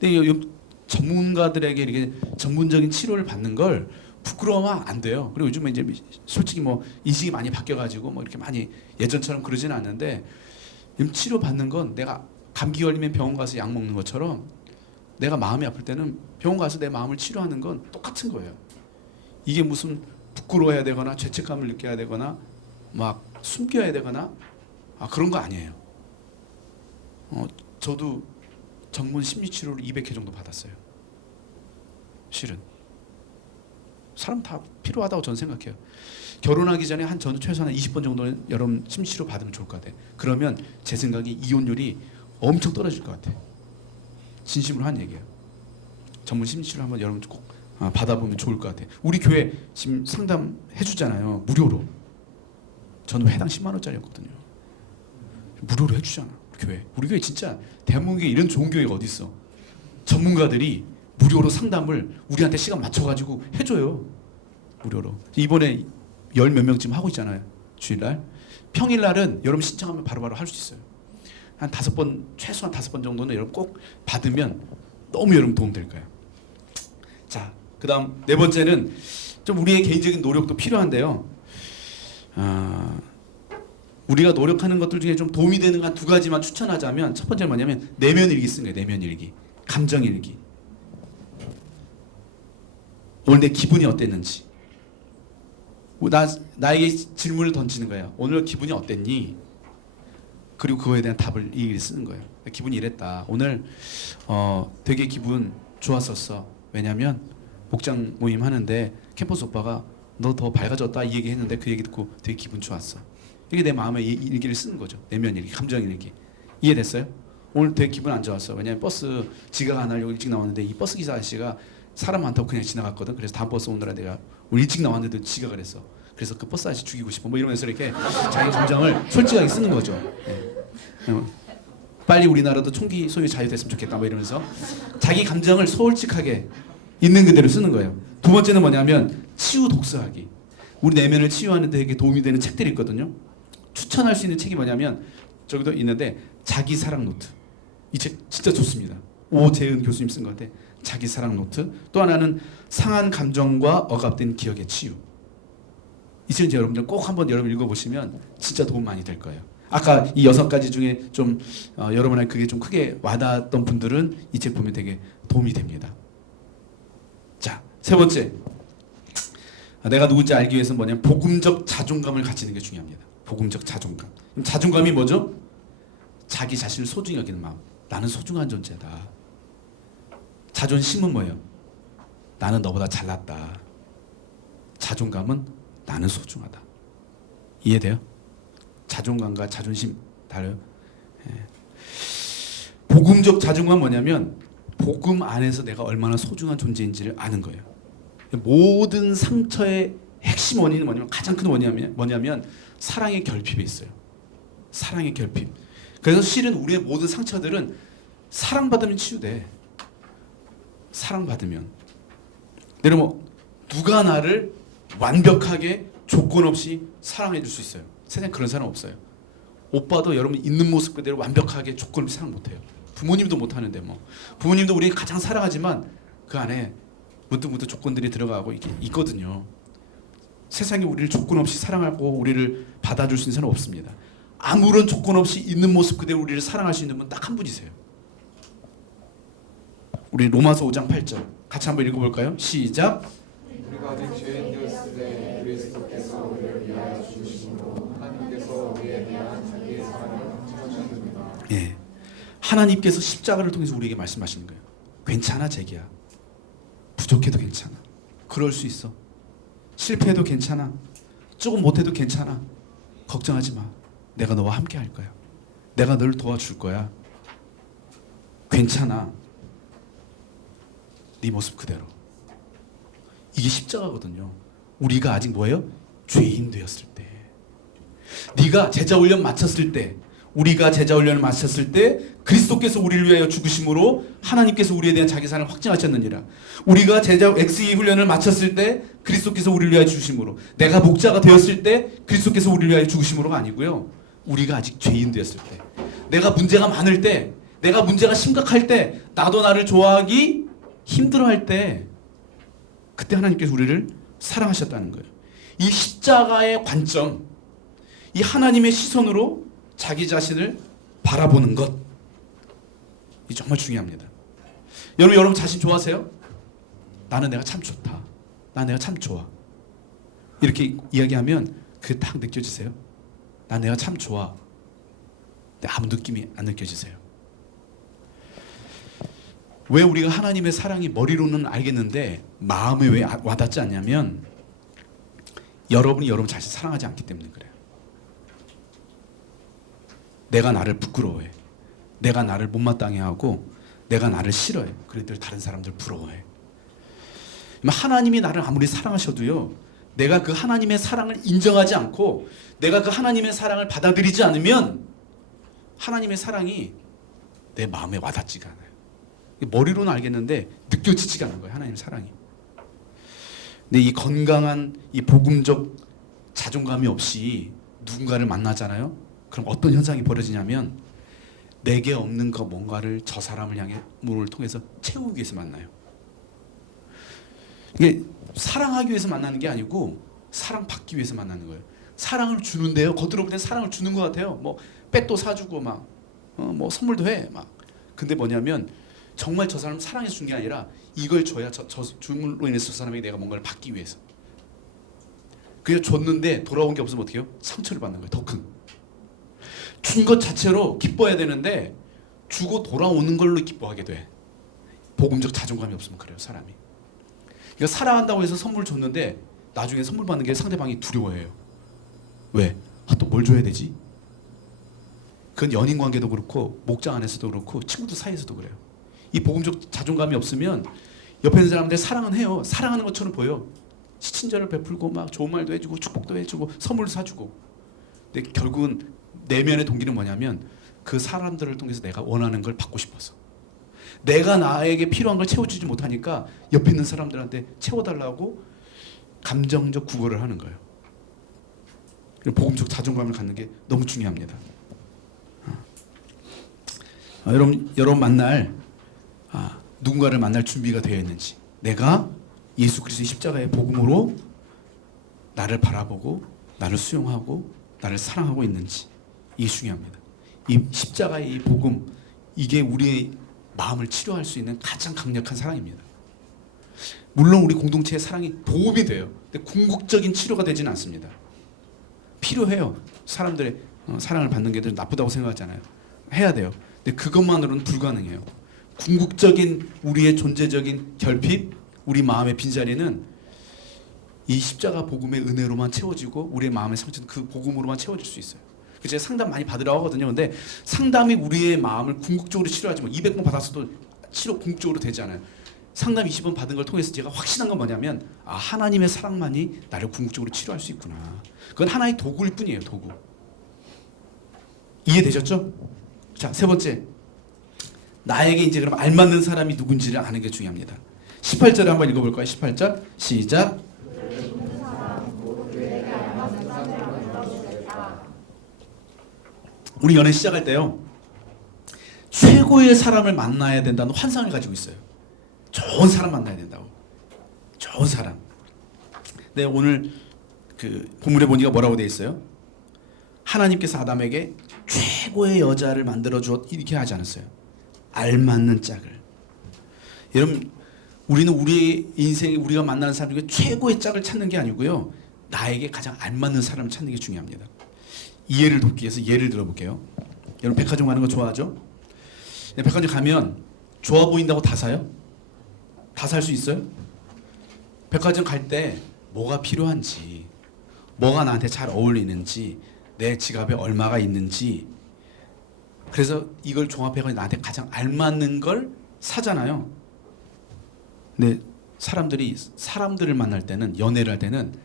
근데 전문가들에게 이렇게 전문적인 치료를 받는 걸 부끄러워하면 안 돼요. 그리고 요즘에 이제 솔직히 뭐 인식이 많이 바뀌어가지고 뭐 이렇게 많이 예전처럼 그러지는 않는데, 치료 받는 건 내가 감기 걸리면 병원 가서 약 먹는 것처럼 내가 마음이 아플 때는 병원 가서 내 마음을 치료하는 건 똑같은 거예요. 이게 무슨 부끄러워해야 되거나 죄책감을 느껴야 되거나 막 숨겨야 되거나 그런 거 아니에요. 저도 전문 심리치료를 200회 정도 받았어요. 실은 사람 다 필요하다고 저는 생각해요. 결혼하기 전에 저는 최소한 20번 정도는 여러분 심리치료 받으면 좋을 것 같아요. 그러면 제 생각에 이혼율이 엄청 떨어질 것 같아요. 진심으로 한 얘기예요. 전문 심리치료 한번 여러분 꼭 받아보면 좋을 것 같아요. 우리 교회 지금 상담해 주잖아요. 무료로. 저는 회당 10만 원짜리였거든요. 무료로 해주잖아. 우리 교회 진짜 대한민국에 이런 좋은 교회가 어디 있어? 전문가들이 무료로 상담을 우리한테 시간 맞춰가지고 해줘요. 무료로. 이번에 10몇 명쯤 하고 있잖아요. 주일날. 평일날은 여러분 신청하면 바로바로 할 수 있어요. 한 5번, 최소한 5번 정도는 여러분 꼭 받으면 너무 여러분 도움될 거예요. 자, 그 다음 네 번째는 좀 우리의 개인적인 노력도 필요한데요. 우리가 노력하는 것들 중에 좀 도움이 되는 한 2가지만 추천하자면, 첫 번째는 뭐냐면 내면일기 쓰는 거예요. 내면일기. 감정일기. 오늘 내 기분이 어땠는지. 나에게 질문을 던지는 거예요. 오늘 기분이 어땠니? 그리고 그거에 대한 답을 일일이 쓰는 거예요. 기분이 이랬다. 오늘 되게 기분 좋았었어. 왜냐면 목장 모임 하는데 캠퍼스 오빠가 너 더 밝아졌다 이 얘기 했는데 그 얘기 듣고 되게 기분 좋았어. 이게 내 마음의 일기를 쓰는 거죠. 내면일기, 감정일기. 이해됐어요? 오늘 되게 기분 안 좋았어. 왜냐면 버스 지각 안 하려고 일찍 나왔는데 이 버스 기사 아저씨가 사람 많다고 그냥 지나갔거든. 그래서 다음 버스 오느라 내가 오늘 일찍 나왔는데도 지각을 했어. 그래서 그 버스 아저씨 죽이고 싶어. 뭐 이러면서 이렇게 자기 감정을 솔직하게 쓰는 거죠. 네. 빨리 우리나라도 총기 소유 자유됐으면 좋겠다. 뭐 이러면서 자기 감정을 솔직하게 있는 그대로 쓰는 거예요. 2번째는 뭐냐면 치유 독서하기. 우리 내면을 치유하는 데 되게 도움이 되는 책들이 있거든요. 추천할 수 있는 책이 뭐냐면 저기도 있는데 자기 사랑 노트. 이 책 진짜 좋습니다. 오재은 교수님 쓴 것 같아. 자기 사랑 노트. 또 하나는 상한 감정과 억압된 기억의 치유. 이 책은 여러분들 꼭 한번 여러분 읽어보시면 진짜 도움 많이 될 거예요. 아까 이 6가지 중에 좀 여러분에게 그게 좀 크게 와닿았던 분들은 이 책 보면 되게 도움이 됩니다. 자, 세 번째. 내가 누군지 알기 위해서는 뭐냐면 복음적 자존감을 가지는 게 중요합니다. 복음적 자존감. 자존감이 뭐죠? 자기 자신을 소중히 여기는 마음. 나는 소중한 존재다. 자존심은 뭐예요? 나는 너보다 잘났다. 자존감은 나는 소중하다. 이해돼요? 자존감과 자존심 다르요? 복음적 자존감은 뭐냐면 복음 안에서 내가 얼마나 소중한 존재인지를 아는 거예요. 모든 상처의 핵심 원인은 뭐냐면, 가장 큰 원인은 뭐냐면 사랑의 결핍에 있어요. 사랑의 결핍. 그래서 실은 우리의 모든 상처들은 사랑받으면 치유돼. 사랑받으면. 여러분, 누가 나를 완벽하게 조건 없이 사랑해 줄 수 있어요? 세상에 그런 사람 없어요. 오빠도 여러분 있는 모습 그대로 완벽하게 조건 없이 사랑 못해요. 부모님도 못하는데 뭐. 부모님도 우리 가장 사랑하지만 그 안에 문득문득 조건들이 들어가고 이게 있거든요. 세상에 우리를 조건 없이 사랑하고 우리를 받아줄 수 있는 사람은 없습니다. 아무런 조건 없이 있는 모습 그대로 우리를 사랑할 수 있는 분 딱 한 분이세요. 우리 로마서 5장 8절 같이 한번 읽어볼까요? 시작. 우리가 아직 죄인 되었을 때 그리스도께서 우리를 위하여 죽으심으로 하나님께서 우리에 대한 자기의 사랑을 확증하셨느니라. 예, 하나님께서 십자가를 통해서 우리에게 말씀하시는 거예요. 괜찮아 자기야. 부족해도 괜찮아. 그럴 수 있어. 실패해도 괜찮아. 조금 못해도 괜찮아. 걱정하지 마. 내가 너와 함께 할 거야. 내가 널 도와줄 거야. 괜찮아. 네 모습 그대로. 이게 십자가거든요. 우리가 아직 뭐예요? 죄인 되었을 때. 네가 제자 훈련 마쳤을 때, 우리가 제자 훈련을 마쳤을 때 그리스도께서 우리를 위하여 죽으심으로 하나님께서 우리에 대한 자기 사랑을 확증하셨느니라. 우리가 제자 엑스이 훈련을 마쳤을 때 그리스도께서 우리를 위하여 죽으심으로, 내가 목자가 되었을 때 그리스도께서 우리를 위하여 죽으심으로가 아니고요. 우리가 아직 죄인 되었을 때, 내가 문제가 많을 때, 내가 문제가 심각할 때, 나도 나를 좋아하기 힘들어할 때, 그때 하나님께서 우리를 사랑하셨다는 거예요. 이 십자가의 관점, 이 하나님의 시선으로 자기 자신을 바라보는 것, 이 정말 중요합니다. 여러분 자신 좋아하세요? 나는 내가 참 좋다. 나는 내가 참 좋아. 이렇게 이야기하면 그게 딱 느껴지세요? 난 내가 참 좋아. 근데 아무 느낌이 안 느껴지세요? 왜 우리가 하나님의 사랑이 머리로는 알겠는데 마음에 왜 와닿지 않냐면, 여러분이 여러분 자신 사랑하지 않기 때문에 그래요. 내가 나를 부끄러워해. 내가 나를 못마땅해 하고 내가 나를 싫어해. 그래도 다른 사람들 부러워해. 하나님이 나를 아무리 사랑하셔도요, 내가 그 하나님의 사랑을 인정하지 않고 내가 그 하나님의 사랑을 받아들이지 않으면 하나님의 사랑이 내 마음에 와닿지가 않아요. 머리로는 알겠는데 느껴지지가 않은 거예요, 하나님의 사랑이. 근데 이 건강한 이 복음적 자존감이 없이 누군가를 만나잖아요. 그럼 어떤 현상이 벌어지냐면, 내게 없는 거 뭔가를 저 사람을 향해 문을 통해서 채우기 위해서 만나요. 이게 사랑하기 위해서 만나는 게 아니고 사랑받기 위해서 만나는 거예요. 사랑을 주는데요, 겉으로 볼 땐 사랑을 주는 것 같아요. 뭐 백도 사주고 막 뭐 선물도 해 막. 근데 뭐냐면 정말 저 사람 사랑해서 준 게 아니라 이걸 줘야 저 줌으로 인해서 저 사람에게 내가 뭔가를 받기 위해서. 그래서 줬는데 돌아온 게 없으면 어떻게 해요? 상처를 받는 거예요. 더 큰. 준 것 자체로 기뻐해야 되는데 주고 돌아오는 걸로 기뻐하게 돼. 복음적 자존감이 없으면 그래요, 사람이. 그러니까 사랑한다고 해서 선물을 줬는데 나중에 선물 받는 게 상대방이 두려워해요. 왜? 또 뭘 줘야 되지? 그건 연인 관계도 그렇고 목장 안에서도 그렇고 친구들 사이에서도 그래요. 이 복음적 자존감이 없으면 옆에 있는 사람들 사랑은 해요. 사랑하는 것처럼 보여. 친절을 베풀고 막 좋은 말도 해주고 축복도 해주고 선물도 사주고. 근데 결국은 내면의 동기는 뭐냐면 그 사람들을 통해서 내가 원하는 걸 받고 싶어서. 내가 나에게 필요한 걸 채워주지 못하니까 옆에 있는 사람들한테 채워달라고 감정적 구걸을 하는 거예요. 복음적 자존감을 갖는 게 너무 중요합니다. 여러분 만날 누군가를 만날 준비가 되어 있는지, 내가 예수 그리스도의 십자가의 복음으로 나를 바라보고 나를 수용하고 나를 사랑하고 있는지, 이게 중요합니다. 이 십자가의 이 복음, 이게 우리의 마음을 치료할 수 있는 가장 강력한 사랑입니다. 물론 우리 공동체의 사랑이 도움이 돼요. 근데 궁극적인 치료가 되지는 않습니다. 필요해요. 사람들의 사랑을 받는 게 나쁘다고 생각하잖아요. 해야 돼요. 근데 그것만으로는 불가능해요. 궁극적인 우리의 존재적인 결핍, 우리 마음의 빈자리는 이 십자가 복음의 은혜로만 채워지고 우리의 마음의 상처는 그 복음으로만 채워질 수 있어요. 제가 상담 많이 받으라고 하거든요. 근데 상담이 우리의 마음을 궁극적으로 치료하지 뭐 200번 받았어도 치료 궁극적으로 되지 않아요. 상담 20번 받은 걸 통해서 제가 확신한 건 뭐냐면, 하나님의 사랑만이 나를 궁극적으로 치료할 수 있구나. 그건 하나의 도구일 뿐이에요, 도구. 이해되셨죠? 자, 세 번째. 나에게 이제 그럼 알맞는 사람이 누군지를 아는 게 중요합니다. 18절을 한번 읽어볼까요? 18절 시작. 우리 연애 시작할 때요, 최고의 사람을 만나야 된다는 환상을 가지고 있어요. 좋은 사람 만나야 된다고. 좋은 사람. 네, 오늘 그 본문에 보니까 뭐라고 돼 있어요? 하나님께서 아담에게 최고의 여자를 만들어 주었 이렇게 하지 않았어요. 알맞는 짝을. 여러분, 우리는 우리의 인생에 우리가 만나는 사람 중에 최고의 짝을 찾는 게 아니고요, 나에게 가장 알맞는 사람을 찾는 게 중요합니다. 이해를 돕기 위해서 예를 들어볼게요. 여러분, 백화점 가는 거 좋아하죠? 네, 백화점 가면 좋아 보인다고 다 사요? 다 살 수 있어요? 백화점 갈 때 뭐가 필요한지, 뭐가 나한테 잘 어울리는지, 내 지갑에 얼마가 있는지, 그래서 이걸 종합해서 나한테 가장 알맞는 걸 사잖아요. 근데 사람들을 만날 때는, 연애를 할 때는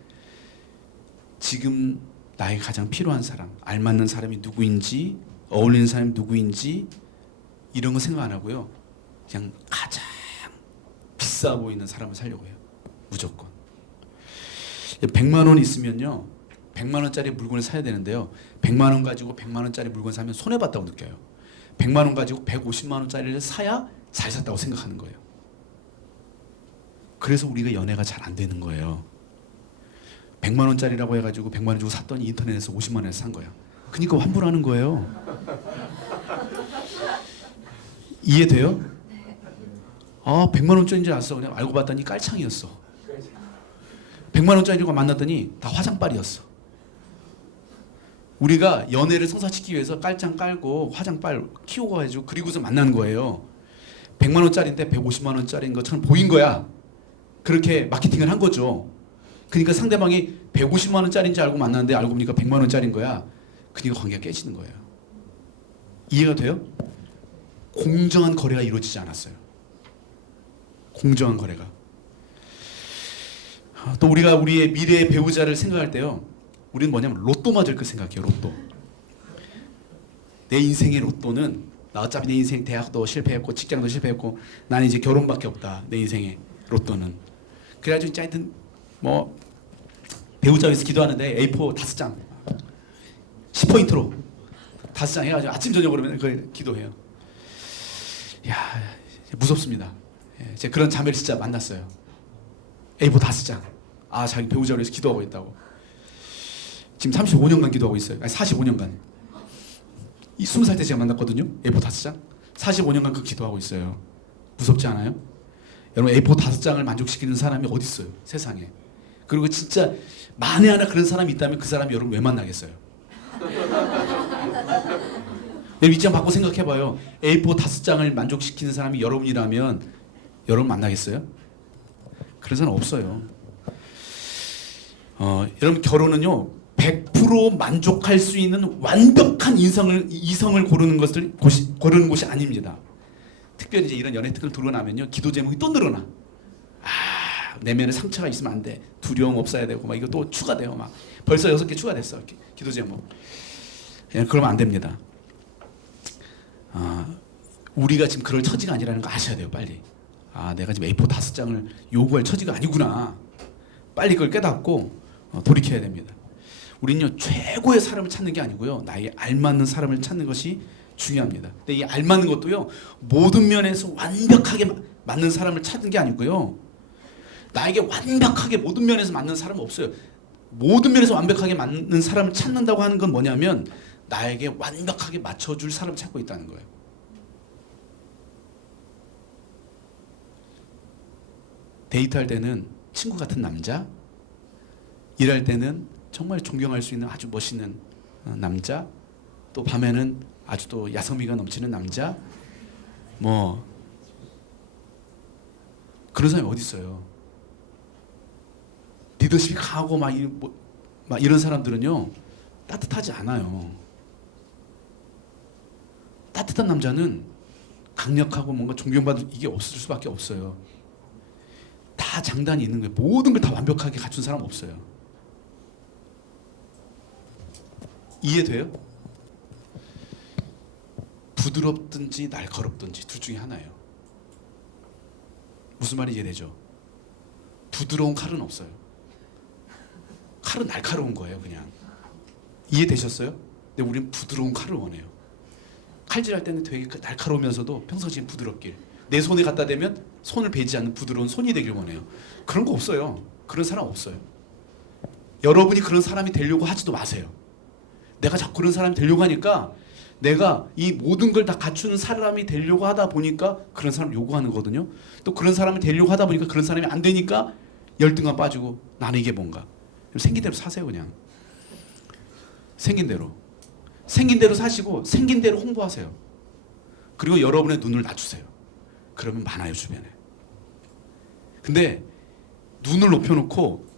지금 나에게 가장 필요한 사람, 알맞는 사람이 누구인지, 어울리는 사람이 누구인지 이런 거 생각 안 하고요, 그냥 가장 비싸 보이는 사람을 살려고 해요. 무조건. 100만 원 있으면요, 100만 원짜리 물건을 사야 되는데요, 100만 원 가지고 100만 원짜리 물건 사면 손해봤다고 느껴요. 100만 원 가지고 150만 원짜리를 사야 잘 샀다고 생각하는 거예요. 그래서 우리가 연애가 잘 안 되는 거예요. 100만 원짜리라고 해가지고 100만 원 주고 샀더니 인터넷에서 50만 원에 산 거야. 그러니까 환불하는 거예요. 이해돼요? 아, 100만 원짜리인 줄 알았어. 그냥 알고 봤더니 깔창이었어. 100만 원짜리가 만났더니 다 화장빨이었어. 우리가 연애를 성사시키기 위해서 깔창 깔고 화장빨 키우고 가지고 그리고서 만나는 거예요. 100만 원짜리인데 150만 원짜리인 것처럼 보인 거야. 그렇게 마케팅을 한 거죠. 그러니까 상대방이 150만 원짜리인지 알고 만났는데 알고 보니까 100만 원짜리인 거야. 그러니까 관계가 깨지는 거예요. 이해가 돼요? 공정한 거래가 이루어지지 않았어요. 공정한 거래가. 또 우리가 우리의 미래의 배우자를 생각할 때요, 우리는 뭐냐면 로또 맞을 거 생각해요. 로또. 내 인생의 로또는, 나 어차피 내 인생 대학도 실패했고 직장도 실패했고 나는 이제 결혼밖에 없다. 내 인생의 로또는. 그래가지고 하여튼 뭐 배우자 위해서 기도하는데 A4 5장 10포인트로 5장 해가지고 아침 저녁으로 맨날 그걸 기도해요. 야, 무섭습니다. 제가 그런 자매를 진짜 만났어요. A4 5장. 아, 자기 배우자를 위해서 기도하고 있다고. 지금 35년간 기도하고 있어요. 아니, 45년간. 이 20살 때 제가 만났거든요. A4 5장. 45년간 그 기도하고 있어요. 무섭지 않아요? 여러분, A4 5장을 만족시키는 사람이 어디 있어요? 세상에. 그리고 진짜 만에 하나 그런 사람이 있다면 그 사람이 여러분 왜 만나겠어요? 여러분, 입장 바꿔 생각해봐요. A4 5장을 만족시키는 사람이 여러분이라면 여러분 만나겠어요? 그런 사람 없어요. 여러분, 결혼은요 100% 만족할 수 있는 완벽한 이성을 고르는 곳이 아닙니다. 특별히 이제 이런 연애 특을 두고 나면요, 기도 제목이 또 늘어나. 아, 내면에 상처가 있으면 안 돼. 두려움 없어야 되고 막 이거 또 추가돼요. 막 벌써 6개 추가됐어. 기도 제목. 그러면 안 됩니다. 우리가 지금 그럴 처지가 아니라는 거 아셔야 돼요. 빨리. 아, 내가 지금 A4 5장을 요구할 처지가 아니구나. 빨리 그걸 깨닫고 돌이켜야 됩니다. 우리는요 최고의 사람을 찾는 게 아니고요, 나에게 알맞는 사람을 찾는 것이 중요합니다. 근데 이 알맞는 것도요, 모든 면에서 완벽하게 맞는 사람을 찾는 게 아니고요, 나에게 완벽하게 모든 면에서 맞는 사람은 없어요. 모든 면에서 완벽하게 맞는 사람을 찾는다고 하는 건 뭐냐면 나에게 완벽하게 맞춰줄 사람을 찾고 있다는 거예요. 데이트할 때는 친구 같은 남자, 일할 때는 정말 존경할 수 있는 아주 멋있는 남자, 또 밤에는 아주 또 야성미가 넘치는 남자, 뭐 그런 사람이 어디 있어요? 리더십이 강하고 막 이런 사람들은요 따뜻하지 않아요. 따뜻한 남자는 강력하고 뭔가 존경받을 이게 없을 수밖에 없어요. 다 장단이 있는 거예요. 모든 걸 다 완벽하게 갖춘 사람 없어요. 이해돼요? 부드럽든지 날카롭든지 둘 중에 하나예요. 무슨 말인지 이해되죠? 부드러운 칼은 없어요. 칼은 날카로운 거예요, 그냥. 이해되셨어요? 근데 우리는 부드러운 칼을 원해요. 칼질할 때는 되게 날카로우면서도 평상시에 부드럽길. 내 손에 갖다 대면 손을 베지 않는 부드러운 손이 되길 원해요. 그런 거 없어요. 그런 사람 없어요. 여러분이 그런 사람이 되려고 하지도 마세요. 내가 자꾸 그런 사람이 되려고 하니까 내가 이 모든 걸 다 갖추는 사람이 되려고 하다 보니까 그런 사람 요구하는 거거든요. 또 그런 사람이 되려고 하다 보니까 그런 사람이 안 되니까 열등감 빠지고 나는 이게 뭔가. 생긴 대로 사세요, 그냥. 생긴 대로. 생긴 대로 사시고 생긴 대로 홍보하세요. 그리고 여러분의 눈을 낮추세요. 그러면 많아요, 주변에. 근데 눈을 높여놓고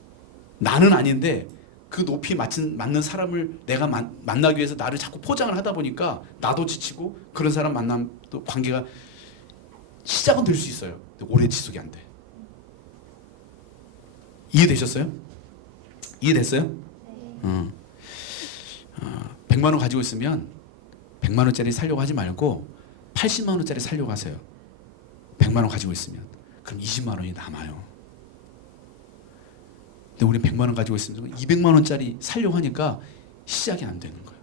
나는 아닌데 그 높이 맞는 사람을 내가 만나기 위해서 나를 자꾸 포장을 하다 보니까 나도 지치고 그런 사람 만나면 또 관계가 시작은 될 수 있어요. 근데 오래 지속이 안 돼. 이해되셨어요? 이해됐어요? 네. 100만 원 가지고 있으면 100만 원짜리 살려고 하지 말고 80만 원짜리 살려고 하세요. 100만 원 가지고 있으면. 그럼 20만 원이 남아요. 근데 우리 100만 원 가지고 있으면 200만 원짜리 살려고 하니까 시작이 안 되는 거예요.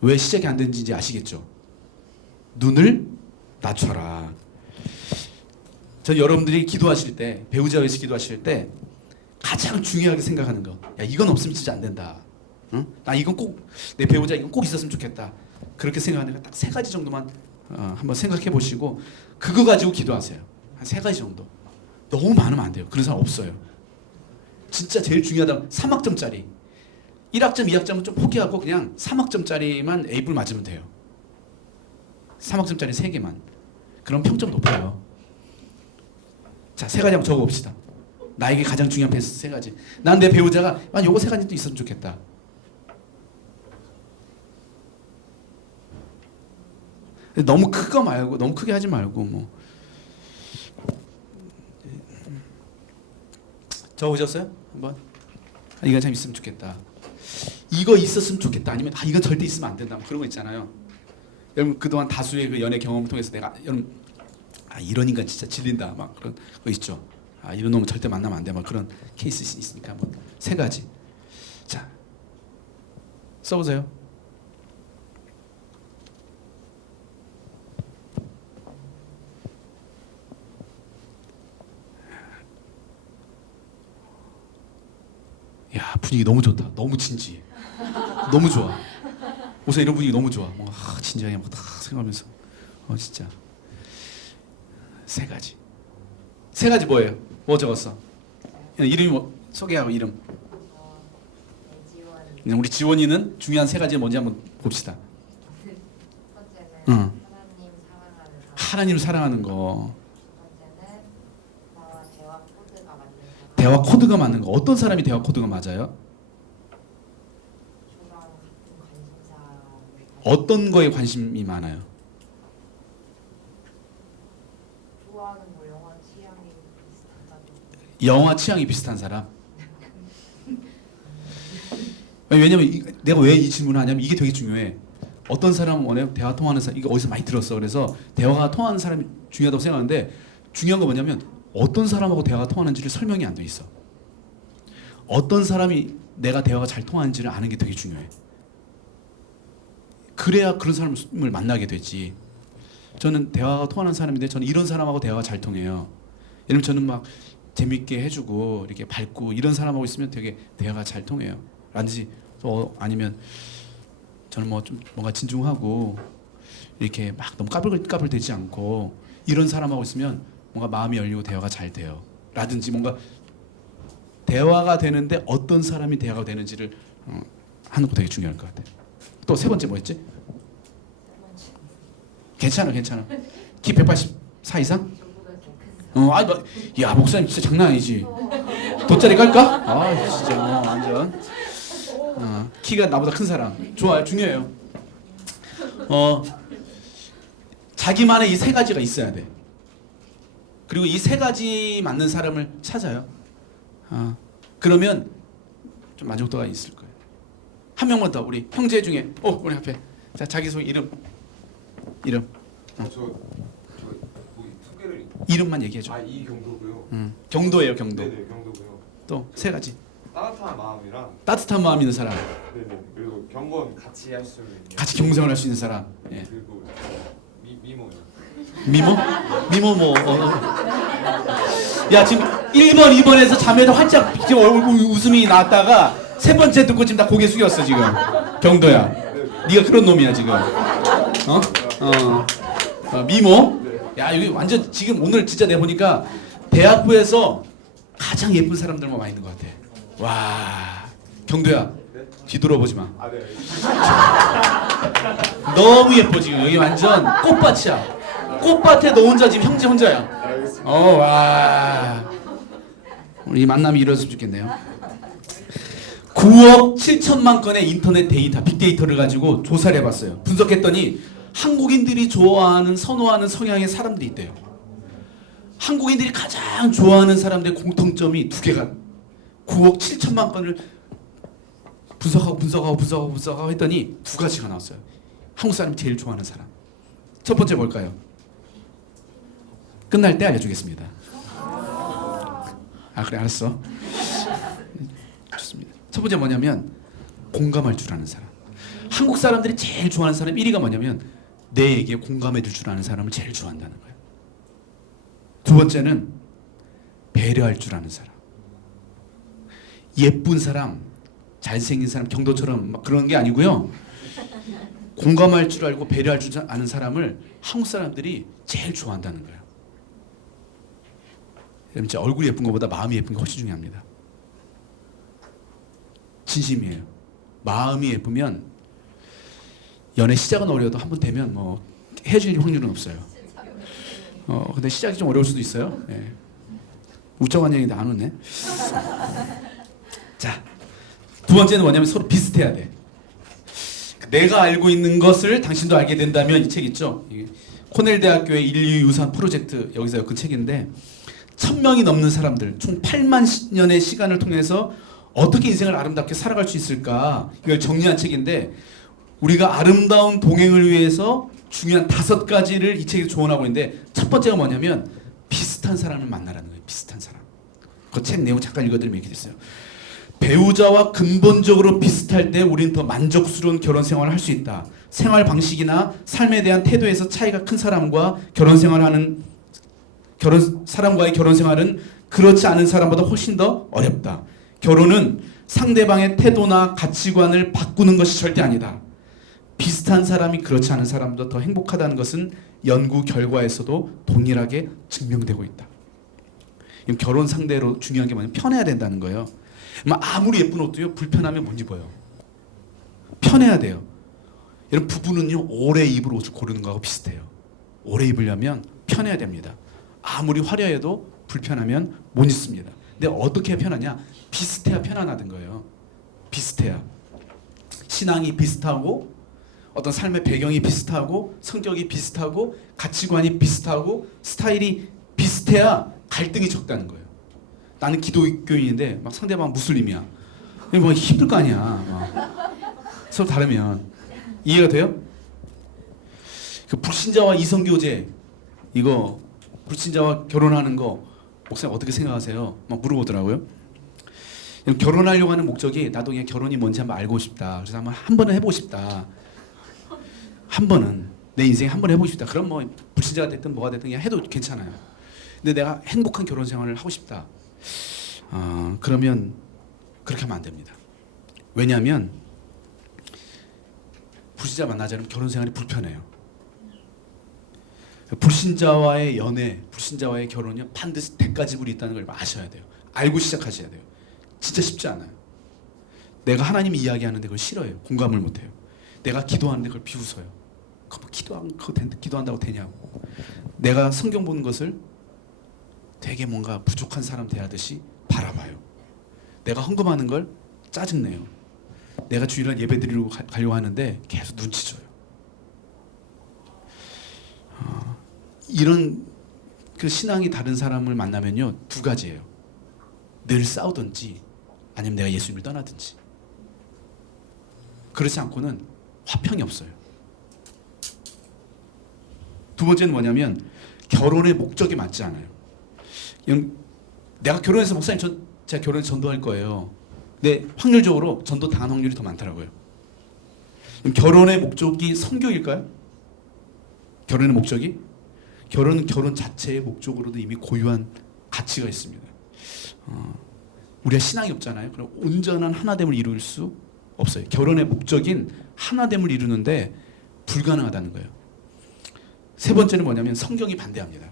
왜 시작이 안 되는지 이제 아시겠죠? 눈을 낮춰라. 저 여러분들이 기도하실 때, 배우자 위해서 기도하실 때 가장 중요하게 생각하는 거. 야, 이건 없으면 진짜 안 된다. 응? 나 이건 꼭, 내 배우자 이건 꼭 있었으면 좋겠다. 그렇게 생각하는 거 딱 3가지 정도만 한번 생각해 보시고 그거 가지고 기도하세요. 한 3가지 정도. 너무 많으면 안 돼요. 그런 사람 없어요. 진짜 제일 중요하다. 3학점짜리. 1학점, 2학점은 좀 포기하고 그냥 3학점짜리만 A불 맞으면 돼요. 3학점짜리 3개만. 그럼 평점 높아요. 자, 3가지 한번 적어봅시다. 나에게 가장 중요한 베스트 3가지. 난 내 배우자가 요거 3가지도 있었으면 좋겠다. 너무 크거 말고, 너무 크게 하지 말고 뭐. 적으셨어요? 한번. 이거 참 있으면 좋겠다. 이거 있었으면 좋겠다. 아니면 이거 절대 있으면 안 된다. 뭐 그런 거 있잖아요. 여러분 그동안 다수의 그 연애 경험을 통해서 내가 여러분 이런 인간 진짜 질린다. 막 그런 거 있죠. 이런 놈은 절대 만나면 안 돼. 막 그런 케이스 있으니까 뭐 3가지. 자, 써보세요. 야, 분위기 너무 좋다. 너무 진지해. 너무 좋아. 우선 이런 분위기 너무 좋아. 진지하게 막 다 생각하면서. 진짜. 3가지. 3가지 뭐예요? 뭐 적었어? 이름이 뭐 소개하고 이름. 우리 지원이는 중요한 3가지 뭔지 한번 봅시다. 첫째는 하나님을 사랑하는 거. 번째는 대화 코드가 맞는 사람. 대화 코드가 맞는 거. 어떤 사람이 대화 코드가 맞아요? 저랑 같은 관심사를 어떤 거에 관심이 많아요? 좋아하는 거 영화 취향이 비슷하다고. 영화 취향이 비슷한 사람. 왜냐면 내가 왜 이 질문을 하냐면 이게 되게 중요해. 어떤 사람은 원해요? 대화 통하는 사람. 이거 어디서 많이 들었어. 그래서 대화가 통하는 사람이 중요하다고 생각하는데 중요한 거 뭐냐면 어떤 사람하고 대화가 통하는지를 설명이 안 돼 있어. 어떤 사람이 내가 대화가 잘 통하는지를 아는 게 되게 중요해. 그래야 그런 사람을 만나게 되지. 저는 대화가 통하는 사람인데 저는 이런 사람하고 대화가 잘 통해요. 예를 들면 저는 막 재밌게 해주고 이렇게 밝고 이런 사람하고 있으면 되게 대화가 잘 통해요. 라든지 아니면 저는 뭐 좀 뭔가 진중하고 이렇게 막 너무 까불되지 않고 이런 사람하고 있으면 뭔가 마음이 열리고 대화가 잘 돼요. 라든지 뭔가 대화가 되는데 어떤 사람이 대화가 되는지를 하는 거 되게 중요할 것 같아요. 또 3번째 뭐였지? 괜찮아. 키 184 이상? 야 목사님 진짜 장난 아니지. 돗자리 깔까? 진짜 완전. 키가 나보다 큰 사람 좋아요. 중요해요. 자기만의 이 3가지가 있어야 돼. 그리고 이 3가지 맞는 사람을 찾아요. 그러면 좀 만족도가 있을 거예요. 한 명만 더 우리 형제 중에 우리 앞에 자 자기소개 이름 이름. 저뭐 투개를 이름만 얘기해 줘. 이 경도고요. 경도예요, 경도. 네네 경도고요. 또 세 가지. 따뜻한 마음이랑 따뜻한 마음 있는 사람, 네네 그리고 경건 같이 할 수 있는 같이 경성을 할 수 있는 사람. 예. 그리고 미모요. 미모? 미모 뭐? 야 지금 1번, 2번에서 자매도 활짝 지금 얼굴 웃음이 나왔다가 세 번째 듣고 지금 다 고개 숙였어 지금. 경도야. 네가 그런 놈이야 지금. 미모? 야 여기 완전 지금 오늘 진짜 내 보니까 대학부에서 가장 예쁜 사람들만 와 있는 것 같아. 와 경도야 뒤돌아보지 마. 네. 너무 예뻐 지금 여기 완전 꽃밭이야. 꽃밭에 너 혼자 지금 형제 혼자야. 알겠습니다. 와 우리 이 만남이 이루어졌으면 좋겠네요. 9억 7천만 건의 인터넷 데이터, 빅데이터를 가지고 조사를 해봤어요. 분석했더니 한국인들이 좋아하는, 선호하는 성향의 사람들이 있대요. 한국인들이 가장 좋아하는 사람들의 공통점이 두 개가 9억 7천만 건을 분석하고 했더니 두 가지가 나왔어요. 한국 사람이 제일 좋아하는 사람. 첫 번째 뭘까요? 끝날 때 알려주겠습니다. 아 그래 알았어. 좋습니다. 첫 번째 뭐냐면 공감할 줄 아는 사람. 한국 사람들이 제일 좋아하는 사람 1위가 뭐냐면 내 얘기에 공감해 줄 줄 아는 사람을 제일 좋아한다는 거예요. 두 번째는 배려할 줄 아는 사람. 예쁜 사람, 잘생긴 사람, 경도처럼 막 그런 게 아니고요. 공감할 줄 알고 배려할 줄 아는 사람을 한국 사람들이 제일 좋아한다는 거예요. 진짜 얼굴이 예쁜 것보다 마음이 예쁜 게 훨씬 중요합니다. 진심이에요. 마음이 예쁘면 연애 시작은 어려워도 한 번 되면 뭐 헤어질 확률은 없어요. 근데 시작이 좀 어려울 수도 있어요. 예. 우정한 얘기인데 안 웃네. 자, 두 번째는 뭐냐면 서로 비슷해야 돼. 내가 알고 있는 것을 당신도 알게 된다면 이 책 있죠. 코넬 대학교의 인류 유산 프로젝트 여기서 그 책인데 1000명이 넘는 사람들 총 8만 년의 시간을 통해서 어떻게 인생을 아름답게 살아갈 수 있을까 이걸 정리한 책인데 우리가 아름다운 동행을 위해서 중요한 5가지를 이 책에서 조언하고 있는데 첫 번째가 뭐냐면 비슷한 사람을 만나라는 거예요. 비슷한 사람. 그 책 내용 잠깐 읽어드리면 이렇게 됐어요. 배우자와 근본적으로 비슷할 때 우리는 더 만족스러운 결혼 생활을 할 수 있다. 생활 방식이나 삶에 대한 태도에서 차이가 큰 사람과 사람과의 결혼 생활은 그렇지 않은 사람보다 훨씬 더 어렵다. 결혼은 상대방의 태도나 가치관을 바꾸는 것이 절대 아니다. 비슷한 사람이 그렇지 않은 사람보다 더 행복하다는 것은 연구 결과에서도 동일하게 증명되고 있다. 결혼 상대로 중요한 게 뭐냐면 편해야 된다는 거예요. 아무리 예쁜 옷도요 불편하면 못 입어요. 편해야 돼요. 여러분 부부는요 오래 입을 옷을 고르는 거하고 비슷해요. 오래 입으려면 편해야 됩니다. 아무리 화려해도 불편하면 못 입습니다. 근데 어떻게 편하냐? 비슷해야 편안하던 거예요. 비슷해야. 신앙이 비슷하고 어떤 삶의 배경이 비슷하고 성격이 비슷하고 가치관이 비슷하고 스타일이 비슷해야 갈등이 적다는 거예요. 나는 기독교인인데 막 상대방 무슬림이야. 뭐 힘들 거 아니야. 서로 다르면 이해가 돼요? 그 불신자와 이성교제 이거 불신자와 결혼하는 거 목사님 어떻게 생각하세요? 막 물어보더라고요. 결혼하려고 하는 목적이 나도 그냥 결혼이 뭔지 한번 알고 싶다. 그래서 한 번은 해보고 싶다. 한 번은 내 인생에 한 번 해보고 싶다. 그럼 뭐 불신자가 됐든 뭐가 됐든 그냥 해도 괜찮아요. 근데 내가 행복한 결혼 생활을 하고 싶다. 그러면 그렇게 하면 안 됩니다. 왜냐하면 불신자 만나지 않으면 결혼 생활이 불편해요. 불신자와의 연애, 불신자와의 결혼이 반드시 대가지불이 있다는 걸 아셔야 돼요. 알고 시작하셔야 돼요. 진짜 쉽지 않아요. 내가 하나님이 이야기하는데 그걸 싫어해요. 공감을 못해요. 내가 기도하는데 그걸 비웃어요. 그거 기도한다고 되냐고. 내가 성경 보는 것을 되게 뭔가 부족한 사람 대하듯이 바라봐요. 내가 헌금하는 걸 짜증내요. 내가 주일날 예배 드리러 가려고 하는데 계속 눈치 줘요. 이런 그 신앙이 다른 사람을 만나면요 두 가지예요. 늘 싸우든지 아니면 내가 예수님을 떠나든지. 그렇지 않고는 화평이 없어요. 두 번째는 뭐냐면 결혼의 목적이 맞지 않아요. 내가 결혼해서 목사님 제가 결혼해서 전도할 거예요. 근데 확률적으로 전도 당한 확률이 더 많더라고요. 그럼 결혼의 목적이 선교일까요? 결혼의 목적이? 결혼은 결혼 자체의 목적으로도 이미 고유한 가치가 있습니다. 우리가 신앙이 없잖아요. 그럼 온전한 하나됨을 이룰 수 없어요. 결혼의 목적인 하나됨을 이루는데 불가능하다는 거예요. 세 번째는 뭐냐면 성경이 반대합니다.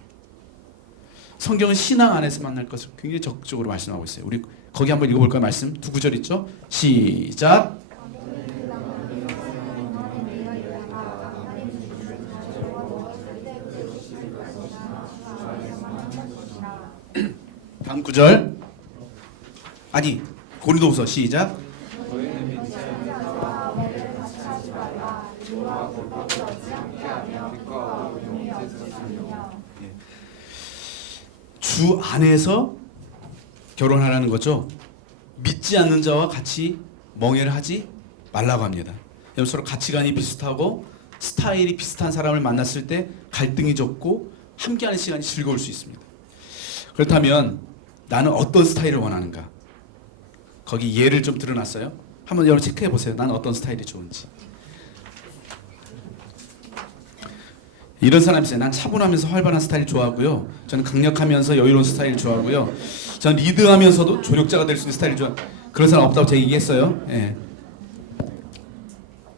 성경은 신앙 안에서 만날 것을 굉장히 적극적으로 말씀하고 있어요. 우리 거기 한번 읽어볼까요? 말씀 두 구절 있죠? 시작. 다음 구절. 아니 고린도후서 시작. 주 안에서 결혼하라는 거죠. 믿지 않는 자와 같이 멍해를 하지 말라고 합니다. 서로 가치관이 비슷하고 스타일이 비슷한 사람을 만났을 때 갈등이 적고 함께하는 시간이 즐거울 수 있습니다. 그렇다면 나는 어떤 스타일을 원하는가? 거기 예를 좀 드러났어요. 한번 여러분 체크해 보세요. 나는 어떤 스타일이 좋은지. 이런 사람이 있어요. 난 차분하면서 활발한 스타일 좋아하고요. 저는 강력하면서 여유로운 스타일 좋아하고요. 저는 리드하면서도 조력자가 될 수 있는 스타일 좋아. 그런 사람 없다고 제가 얘기했어요. 예.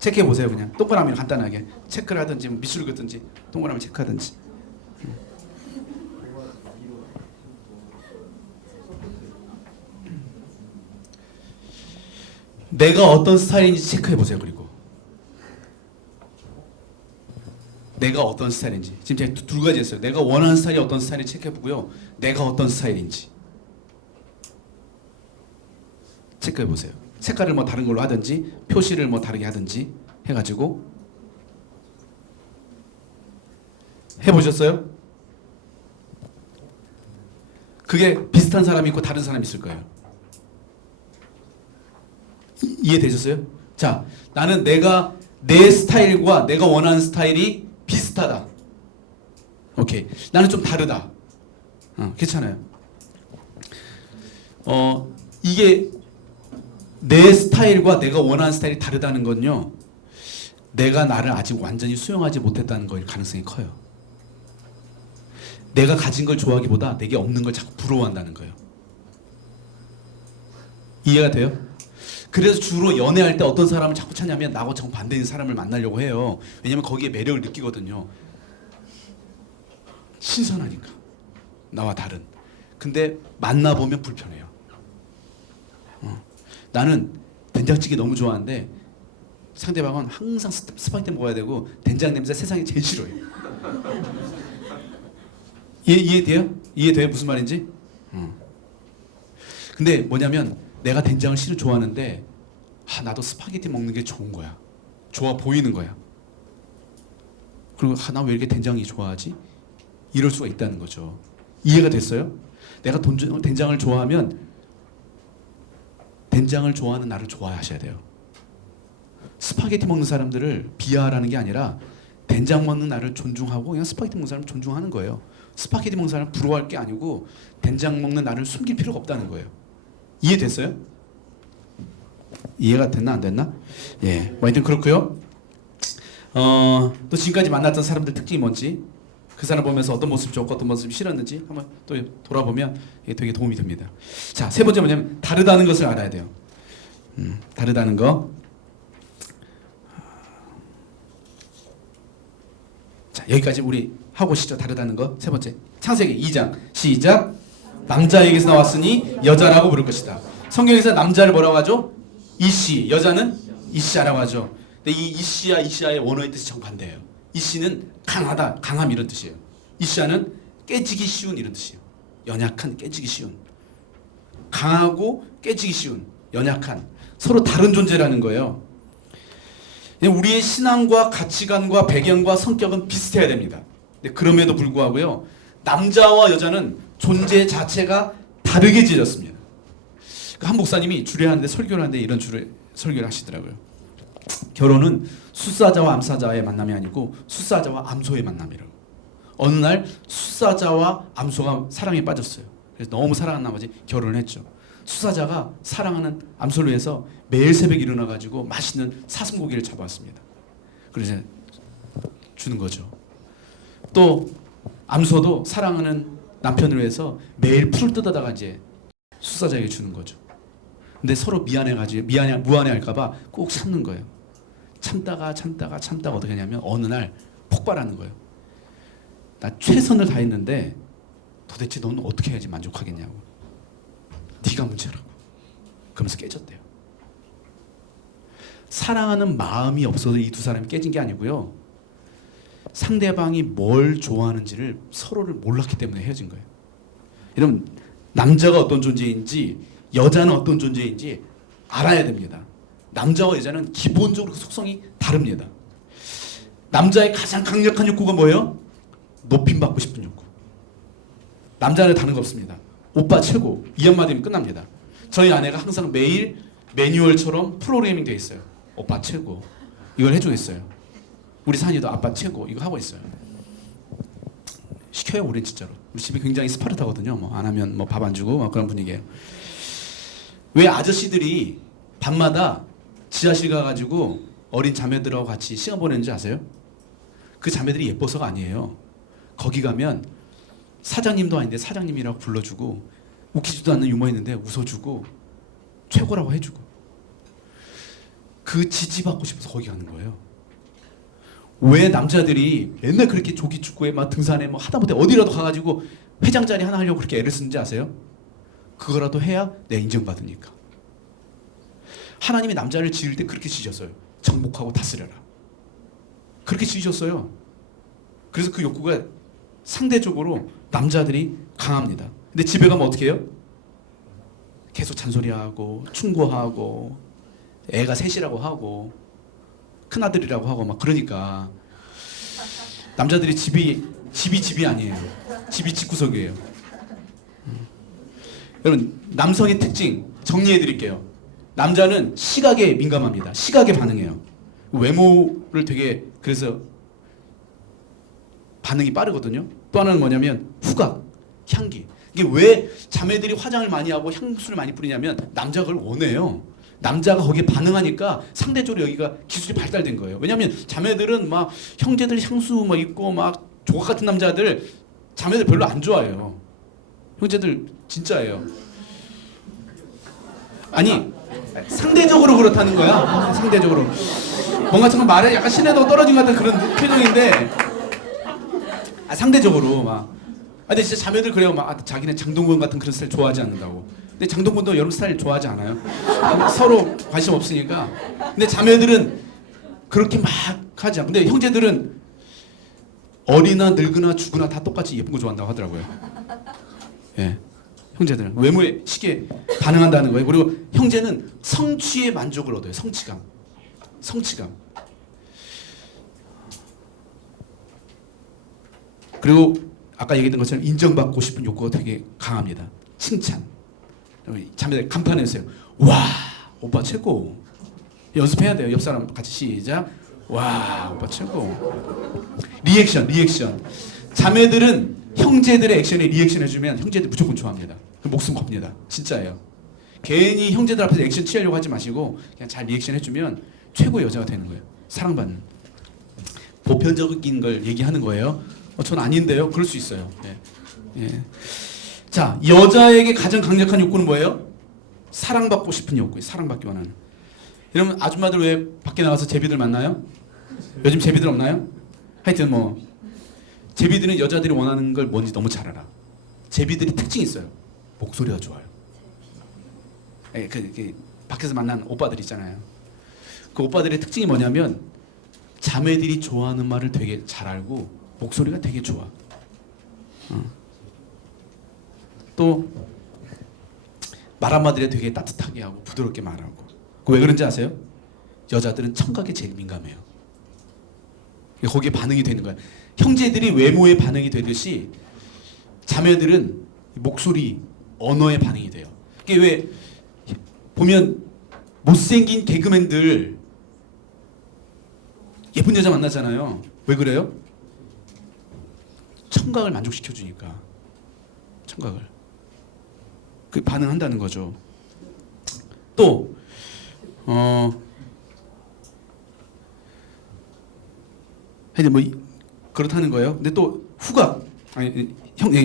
체크해 보세요. 그냥 동그라미로 간단하게 체크를 하든지 밑줄 긋든지 동그라미 체크하든지. 내가 어떤 스타일인지 체크해 보세요. 그리고 내가 어떤 스타일인지. 지금 제가 두 가지 했어요. 내가 원하는 스타일이 어떤 스타일인지 체크해 보고요. 내가 어떤 스타일인지 체크해 보세요. 색깔을 뭐 다른 걸로 하든지 표시를 뭐 다르게 하든지 해가지고 해보셨어요? 그게 비슷한 사람이 있고 다른 사람이 있을 거예요. 이해되셨어요? 자, 나는 내 스타일과 내가 원하는 스타일이 비슷하다. 오케이. 나는 좀 다르다. 괜찮아요. 이게 내 스타일과 내가 원하는 스타일이 다르다는 건요. 내가 나를 아직 완전히 수용하지 못했다는 거일 가능성이 커요. 내가 가진 걸 좋아하기보다 내게 없는 걸 자꾸 부러워한다는 거예요. 이해가 돼요? 그래서 주로 연애할 때 어떤 사람을 자꾸 찾냐면 나하고 정반대인 사람을 만나려고 해요. 왜냐면 거기에 매력을 느끼거든요. 신선하니까. 나와 다른. 근데 만나보면 불편해요. 나는 된장찌개 너무 좋아하는데 상대방은 항상 스파게티 먹어야 되고 된장 냄새 세상에 제일 싫어요. 이해돼요? 이해돼요? 무슨 말인지? 근데 뭐냐면 내가 된장을 실은 좋아하는데 나도 스파게티 먹는 게 좋은 거야. 좋아 보이는 거야. 그리고 나 왜 이렇게 된장이 좋아하지? 이럴 수가 있다는 거죠. 이해가 됐어요? 내가 된장을 좋아하면 된장을 좋아하는 나를 좋아하셔야 돼요. 스파게티 먹는 사람들을 비하하라는 게 아니라 된장 먹는 나를 존중하고 그냥 스파게티 먹는 사람을 존중하는 거예요. 스파게티 먹는 사람을 부러워할 게 아니고 된장 먹는 나를 숨길 필요가 없다는 거예요. 이해됐어요? 이해가 됐나 안 됐나? 예, 뭐 하여튼 그렇고요. 또 지금까지 만났던 사람들 특징이 뭔지, 그 사람 보면서 어떤 모습이 좋고 어떤 모습이 싫었는지 한번 또 돌아보면 이게 되게 도움이 됩니다. 자, 세 번째 뭐냐면 다르다는 것을 알아야 돼요. 다르다는 거. 자, 여기까지 우리 하고 시죠. 다르다는 거. 세 번째 창세기 2장 시작. 남자에게서 나왔으니 여자라고 부를 것이다. 성경에서 남자를 뭐라고 하죠? 이씨, 여자는 이씨라고 하죠. 근데 이 이씨야 이씨야의 원어의 뜻이 정반대예요. 이씨는 강하다, 강함 이런 뜻이에요. 이씨야는 깨지기 쉬운 이런 뜻이에요. 연약한, 깨지기 쉬운. 강하고 깨지기 쉬운, 연약한. 서로 다른 존재라는 거예요. 우리의 신앙과 가치관과 배경과 성격은 비슷해야 됩니다. 근데 그럼에도 불구하고요, 남자와 여자는 존재 자체가 다르게 지어졌습니다. 한 목사님이 주례하는데 설교를 하는데 이런 설교를 하시더라고요. 결혼은 수사자와 암사자의 만남이 아니고 수사자와 암소의 만남이라고. 어느 날 수사자와 암소가 사랑에 빠졌어요. 그래서 너무 사랑한 나머지 결혼을 했죠. 수사자가 사랑하는 암소를 위해서 매일 새벽에 일어나가지고 맛있는 사슴고기를 잡아왔습니다. 그래서 주는 거죠. 또 암소도 사랑하는 남편을 위해서 매일 풀을 뜯어다가 이제 수사자에게 주는 거죠. 근데 서로 미안해가지고 무안해할까봐 꼭 참는 거예요. 참다가 어떻게 하냐면 어느 날 폭발하는 거예요. 나 최선을 다했는데 도대체 너는 어떻게 해야지 만족하겠냐고. 네가 문제라고. 그러면서 깨졌대요. 사랑하는 마음이 없어서 이 두 사람이 깨진 게 아니고요. 상대방이 뭘 좋아하는지를 서로를 몰랐기 때문에 헤어진 거예요. 여러분, 남자가 어떤 존재인지 여자는 어떤 존재인지 알아야 됩니다. 남자와 여자는 기본적으로 그 속성이 다릅니다. 남자의 가장 강력한 욕구가 뭐예요? 높임받고 싶은 욕구. 남자는 다른 거 없습니다. 오빠 최고. 이 한마디면 끝납니다. 저희 아내가 항상 매일 매뉴얼처럼 프로그래밍 되어 있어요. 오빠 최고. 이걸 해주겠어요. 우리 산이도 아빠 최고. 이거 하고 있어요. 시켜요, 우린 진짜로. 우리 집이 굉장히 스파르타거든요. 뭐 안 하면 뭐 밥 안 주고 막 그런 분위기예요. 왜 아저씨들이 밤마다 지하실 가가지고 어린 자매들하고 같이 시간 보내는지 아세요? 그 자매들이 예뻐서가 아니에요. 거기 가면 사장님도 아닌데 사장님이라고 불러주고 웃기지도 않는 유머 있는데 웃어주고 최고라고 해주고 그 지지받고 싶어서 거기 가는 거예요. 왜 남자들이 맨날 그렇게 조기 축구에 막 등산에 뭐 하다못해 어디라도 가가지고 회장 자리 하나 하려고 그렇게 애를 쓰는지 아세요? 그거라도 해야 내 인정받으니까. 하나님이 남자를 지을 때 그렇게 지으셨어요. 정복하고 다스려라. 그렇게 지으셨어요. 그래서 그 욕구가 상대적으로 남자들이 강합니다. 근데 집에 가면 어떻게 해요? 계속 잔소리하고 충고하고 애가 셋이라고 하고 큰아들이라고 하고 막 그러니까 남자들이 집이 아니에요. 집이 집구석이에요. 여러분, 남성의 특징 정리해 드릴게요. 남자는 시각에 민감합니다. 시각에 반응해요. 외모를 되게 그래서 반응이 빠르거든요. 또 하나는 뭐냐면 후각, 향기. 이게 왜 자매들이 화장을 많이 하고 향수를 많이 뿌리냐면 남자가 그걸 원해요. 남자가 거기에 반응하니까 상대적으로 여기가 기술이 발달된 거예요. 왜냐하면 자매들은 막 형제들 향수 막 입고 막 조각 같은 남자들 자매들 별로 안 좋아해요. 형제들 진짜예요. 아니 상대적으로 그렇다는 거야. 상대적으로 뭔가 정말 말에 약간 신뢰도가 떨어진 것 같은 그런 표정인데 상대적으로 막 근데 진짜 자매들 그래요. 막 자기네 장동건 같은 그런 스타일 좋아하지 않는다고. 근데 장동건도 여러분 스타일 좋아하지 않아요? 서로 관심 없으니까. 근데 자매들은 그렇게 막 하지 않고. 근데 형제들은 어리나 늙으나 죽으나 다 똑같이 예쁜 거 좋아한다고 하더라고요. 예, 형제들은 외모에 쉽게 반응한다는 거예요. 그리고 형제는 성취의 만족을 얻어요. 성취감. 그리고 아까 얘기했던 것처럼 인정받고 싶은 욕구가 되게 강합니다. 칭찬. 자매들 간판해주세요. 와, 오빠 최고. 연습해야 돼요. 옆 사람 같이 시작. 와, 오빠 최고. 리액션. 자매들은 형제들의 액션에 리액션 해주면 형제들 무조건 좋아합니다. 목숨 겁니다. 진짜예요. 괜히 형제들 앞에서 액션 취하려고 하지 마시고 그냥 잘 리액션 해주면 최고의 여자가 되는 거예요. 사랑받는. 보편적인 걸 얘기하는 거예요. 전 아닌데요. 그럴 수 있어요. 예. 자, 여자에게 가장 강력한 욕구는 뭐예요? 사랑받고 싶은 욕구예요. 사랑받기 원하는. 여러분 아줌마들 왜 밖에 나가서 제비들 만나요? 요즘 제비들 없나요? 하여튼 뭐 제비들은 여자들이 원하는 걸 뭔지 너무 잘 알아. 제비들이 특징이 있어요. 목소리가 좋아요. 밖에서 만난 오빠들 있잖아요. 그 오빠들의 특징이 뭐냐면 자매들이 좋아하는 말을 되게 잘 알고 목소리가 되게 좋아. 또 말 한마디에 되게 따뜻하게 하고 부드럽게 말하고. 왜 그런지 아세요? 여자들은 청각에 제일 민감해요. 거기에 반응이 되는 거야. 형제들이 외모에 반응이 되듯이 자매들은 목소리, 언어에 반응이 돼요. 이게 왜 보면 못생긴 개그맨들 예쁜 여자 만나잖아요. 왜 그래요? 청각을 만족시켜 주니까 청각을 그 반응한다는 거죠. 또 이제 뭐 그렇다는 거예요. 근데 또 후각 아니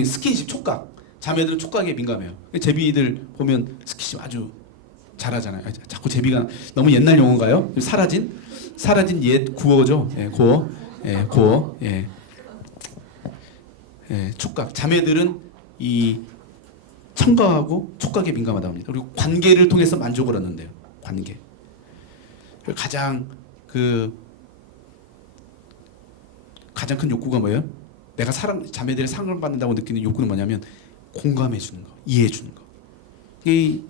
스킨십 촉각 자매들은 촉각에 민감해요. 제비들 보면 스킨십 아주 잘하잖아요. 자꾸 제비가 너무 옛날 용어인가요? 사라진 옛 구어죠. 예, 구어. 예, 구어. 예. 예, 촉각. 자매들은 이 청각하고 촉각에 민감하다고 합니다. 그리고 관계를 통해서 만족을 얻는데요. 관계. 가장 큰 욕구가 뭐예요? 내가 자매들이 사랑받는다고 느끼는 욕구는 뭐냐면 공감해 주는 거, 이해해 주는 거. 이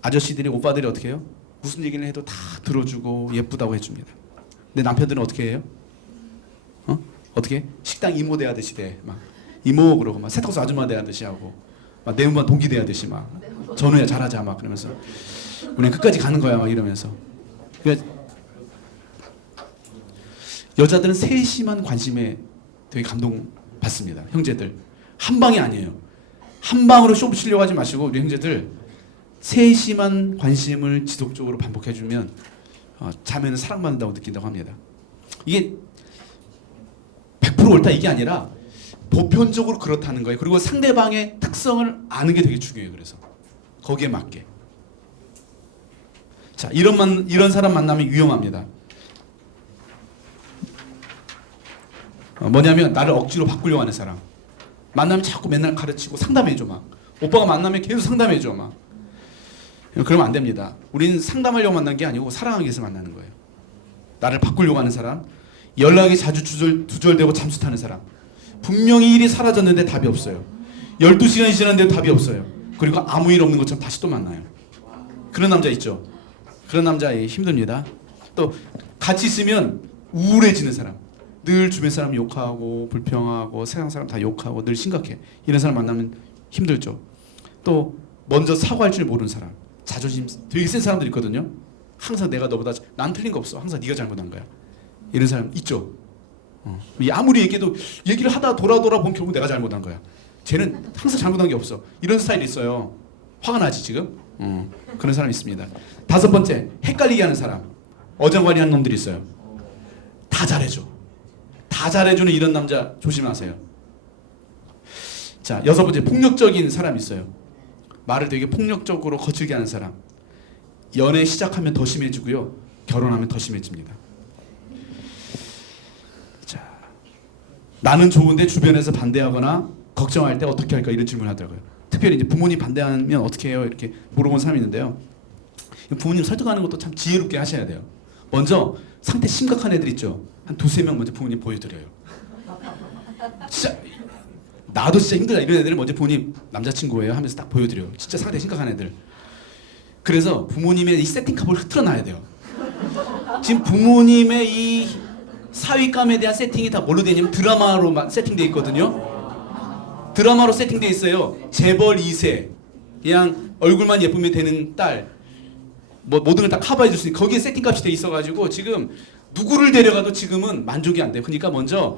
아저씨들이 오빠들이 어떻게 해요? 무슨 얘기를 해도 다 들어주고 예쁘다고 해줍니다. 근데 남편들은 어떻게 해요? 어떻게? 식당 이모 대하듯이 돼. 막 이모 그러고 막 세탁소 아줌마 대하듯이 하고 막 내 음반 동기 대하듯이 막 전우야 잘하자 막 그러면서 우리는 끝까지 가는 거야 막 이러면서. 그러니까 여자들은 세심한 관심에 되게 감동받습니다. 형제들 한 방이 아니에요. 한 방으로 쇼 붙이려고 하지 마시고 우리 형제들 세심한 관심을 지속적으로 반복해주면 자매는 사랑받는다고 느낀다고 합니다. 이게 100% 옳다 이게 아니라 보편적으로 그렇다는 거예요. 그리고 상대방의 특성을 아는 게 되게 중요해요. 그래서 거기에 맞게. 자, 이런 사람 만나면 위험합니다. 뭐냐면 나를 억지로 바꾸려고 하는 사람. 만나면 자꾸 맨날 가르치고 상담해줘 막. 오빠가 만나면 계속 상담해줘 막. 그러면 안 됩니다. 우리는 상담하려고 만난 게 아니고 사랑하기 위해서 만나는 거예요. 나를 바꾸려고 하는 사람, 연락이 자주 두절되고 잠수 타는 사람, 분명히 일이 사라졌는데 답이 없어요. 12시간이 지났는데 답이 없어요. 그리고 아무 일 없는 것처럼 다시 또 만나요. 그런 남자 있죠. 그런 남자 힘듭니다. 또 같이 있으면 우울해지는 사람, 늘 주변 사람 욕하고 불평하고 세상 사람 다 욕하고 늘 심각해. 이런 사람 만나면 힘들죠. 또 먼저 사과할 줄 모르는 사람, 자존심 되게 센 사람들 있거든요. 항상 내가 너보다 난 틀린 거 없어. 항상 네가 잘못한 거야. 이런 사람 있죠. 아무리 얘기를 하다 돌아 보면 결국 내가 잘못한 거야. 쟤는 항상 잘못한 게 없어. 이런 스타일이 있어요. 화가 나지 지금? 그런 사람이 있습니다. 5번째, 헷갈리게 하는 사람. 어정관이 하는 놈들이 있어요. 다 잘해줘. 다 잘해주는 이런 남자 조심하세요. 자, 6번째, 폭력적인 사람이 있어요. 말을 되게 폭력적으로 거칠게 하는 사람. 연애 시작하면 더 심해지고요. 결혼하면 더 심해집니다. 자, 나는 좋은데 주변에서 반대하거나 걱정할 때 어떻게 할까 이런 질문을 하더라고요. 특별히 이제 부모님 반대하면 어떻게 해요? 이렇게 물어본 사람이 있는데요. 부모님 설득하는 것도 참 지혜롭게 하셔야 돼요. 먼저 상태 심각한 애들 있죠. 한 2-3명 먼저 부모님 보여드려요. 진짜 나도 진짜 힘들다 이런 애들은 먼저 부모님 남자친구예요 하면서 딱 보여드려요. 진짜 상태 심각한 애들. 그래서 부모님의 이 세팅값을 흐트러놔야 돼요. 지금 부모님의 이 사위감에 대한 세팅이 다 뭘로 되냐면 드라마로 세팅돼 있거든요. 드라마로 세팅돼 있어요. 재벌 2세 그냥 얼굴만 예쁘면 되는 딸 뭐 모든 걸 다 커버해 줄 수 있는 거기에 세팅값이 돼 있어가지고 지금 누구를 데려가도 지금은 만족이 안 돼요. 그러니까 먼저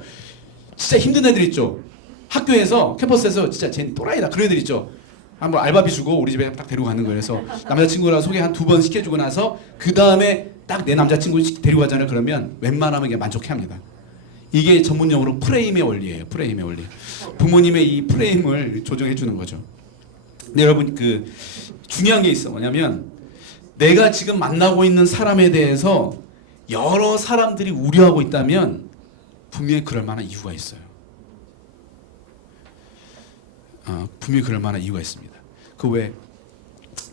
진짜 힘든 애들 있죠. 학교에서 캠퍼스에서 진짜 쟤 또라이다 그런 애들 있죠. 한번 알바비 주고 우리 집에 딱 데리고 가는 거예요. 그래서 남자친구랑 소개 한 2번 시켜주고 나서 그 다음에 딱 내 남자친구 데리고 가잖아요. 그러면 웬만하면 그냥 만족해합니다. 이게 전문용어로 프레임의 원리예요. 프레임의 원리. 부모님의 이 프레임을 조정해 주는 거죠. 근데 여러분 중요한 게 있어. 뭐냐면 내가 지금 만나고 있는 사람에 대해서 여러 사람들이 우려하고 있다면 분명히 그럴 만한 이유가 있어요. 분명히 그럴 만한 이유가 있습니다.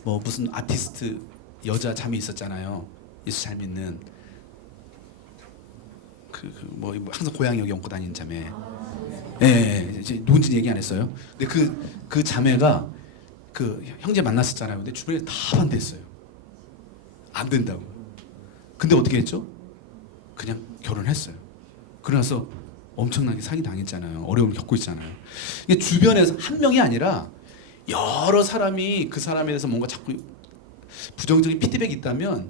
뭐 무슨 아티스트 여자 자매 있었잖아요. 예수 잘 믿는 뭐 항상 고양이 여기 얹고 다니는 자매. 예, 누군지 얘기 안 했어요. 근데 그 자매가 형제 만났었잖아요. 근데 주변에 다 반대했어요. 안 된다고. 근데 어떻게 했죠? 그냥 결혼했어요. 그러나서 엄청나게 사기 당했잖아요. 어려움을 겪고 있잖아요. 이게 주변에서 한 명이 아니라 여러 사람이 그 사람에 대해서 뭔가 자꾸 부정적인 피드백이 있다면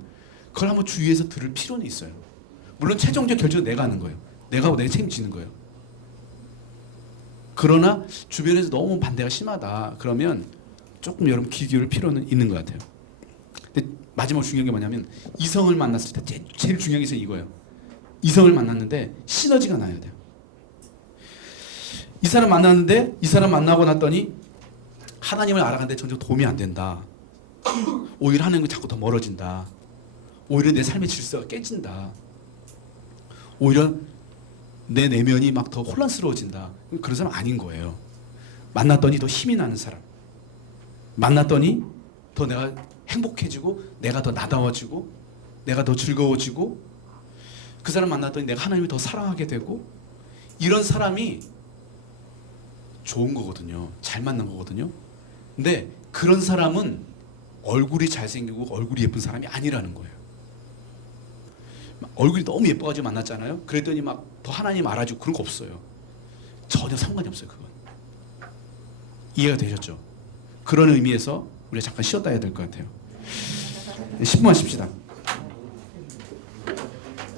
그걸 한번 주위에서 들을 필요는 있어요. 물론 최종적 결정은 내가 하는 거예요. 내가 하고 내가 책임지는 거예요. 그러나 주변에서 너무 반대가 심하다. 그러면 조금 여러분 귀 기울일 필요는 있는 것 같아요. 근데 마지막 중요한 게 뭐냐면 이성을 만났을 때 제일 중요한 게 이거예요. 이성을 만났는데 시너지가 나야 돼요. 이 사람 만났는데 이 사람 만나고 났더니 하나님을 알아가는데 전혀 도움이 안 된다. 오히려 하나님과 자꾸 더 멀어진다. 오히려 내 삶의 질서가 깨진다. 오히려 내 내면이 막 더 혼란스러워진다. 그런 사람 아닌 거예요. 만났더니 더 힘이 나는 사람. 만났더니 더 내가 행복해지고 내가 더 나다워지고 내가 더 즐거워지고 그 사람 만났더니 내가 하나님을 더 사랑하게 되고 이런 사람이 좋은 거거든요. 잘 만난 거거든요. 근데 그런 사람은 얼굴이 잘생기고 얼굴이 예쁜 사람이 아니라는 거예요. 얼굴이 너무 예뻐가지고 만났잖아요. 그랬더니 막 더 하나님 알아주고 그런 거 없어요. 전혀 상관이 없어요. 그건. 이해가 되셨죠? 그런 의미에서 우리가 잠깐 쉬었다 해야 될 것 같아요. 10분만 쉽시다.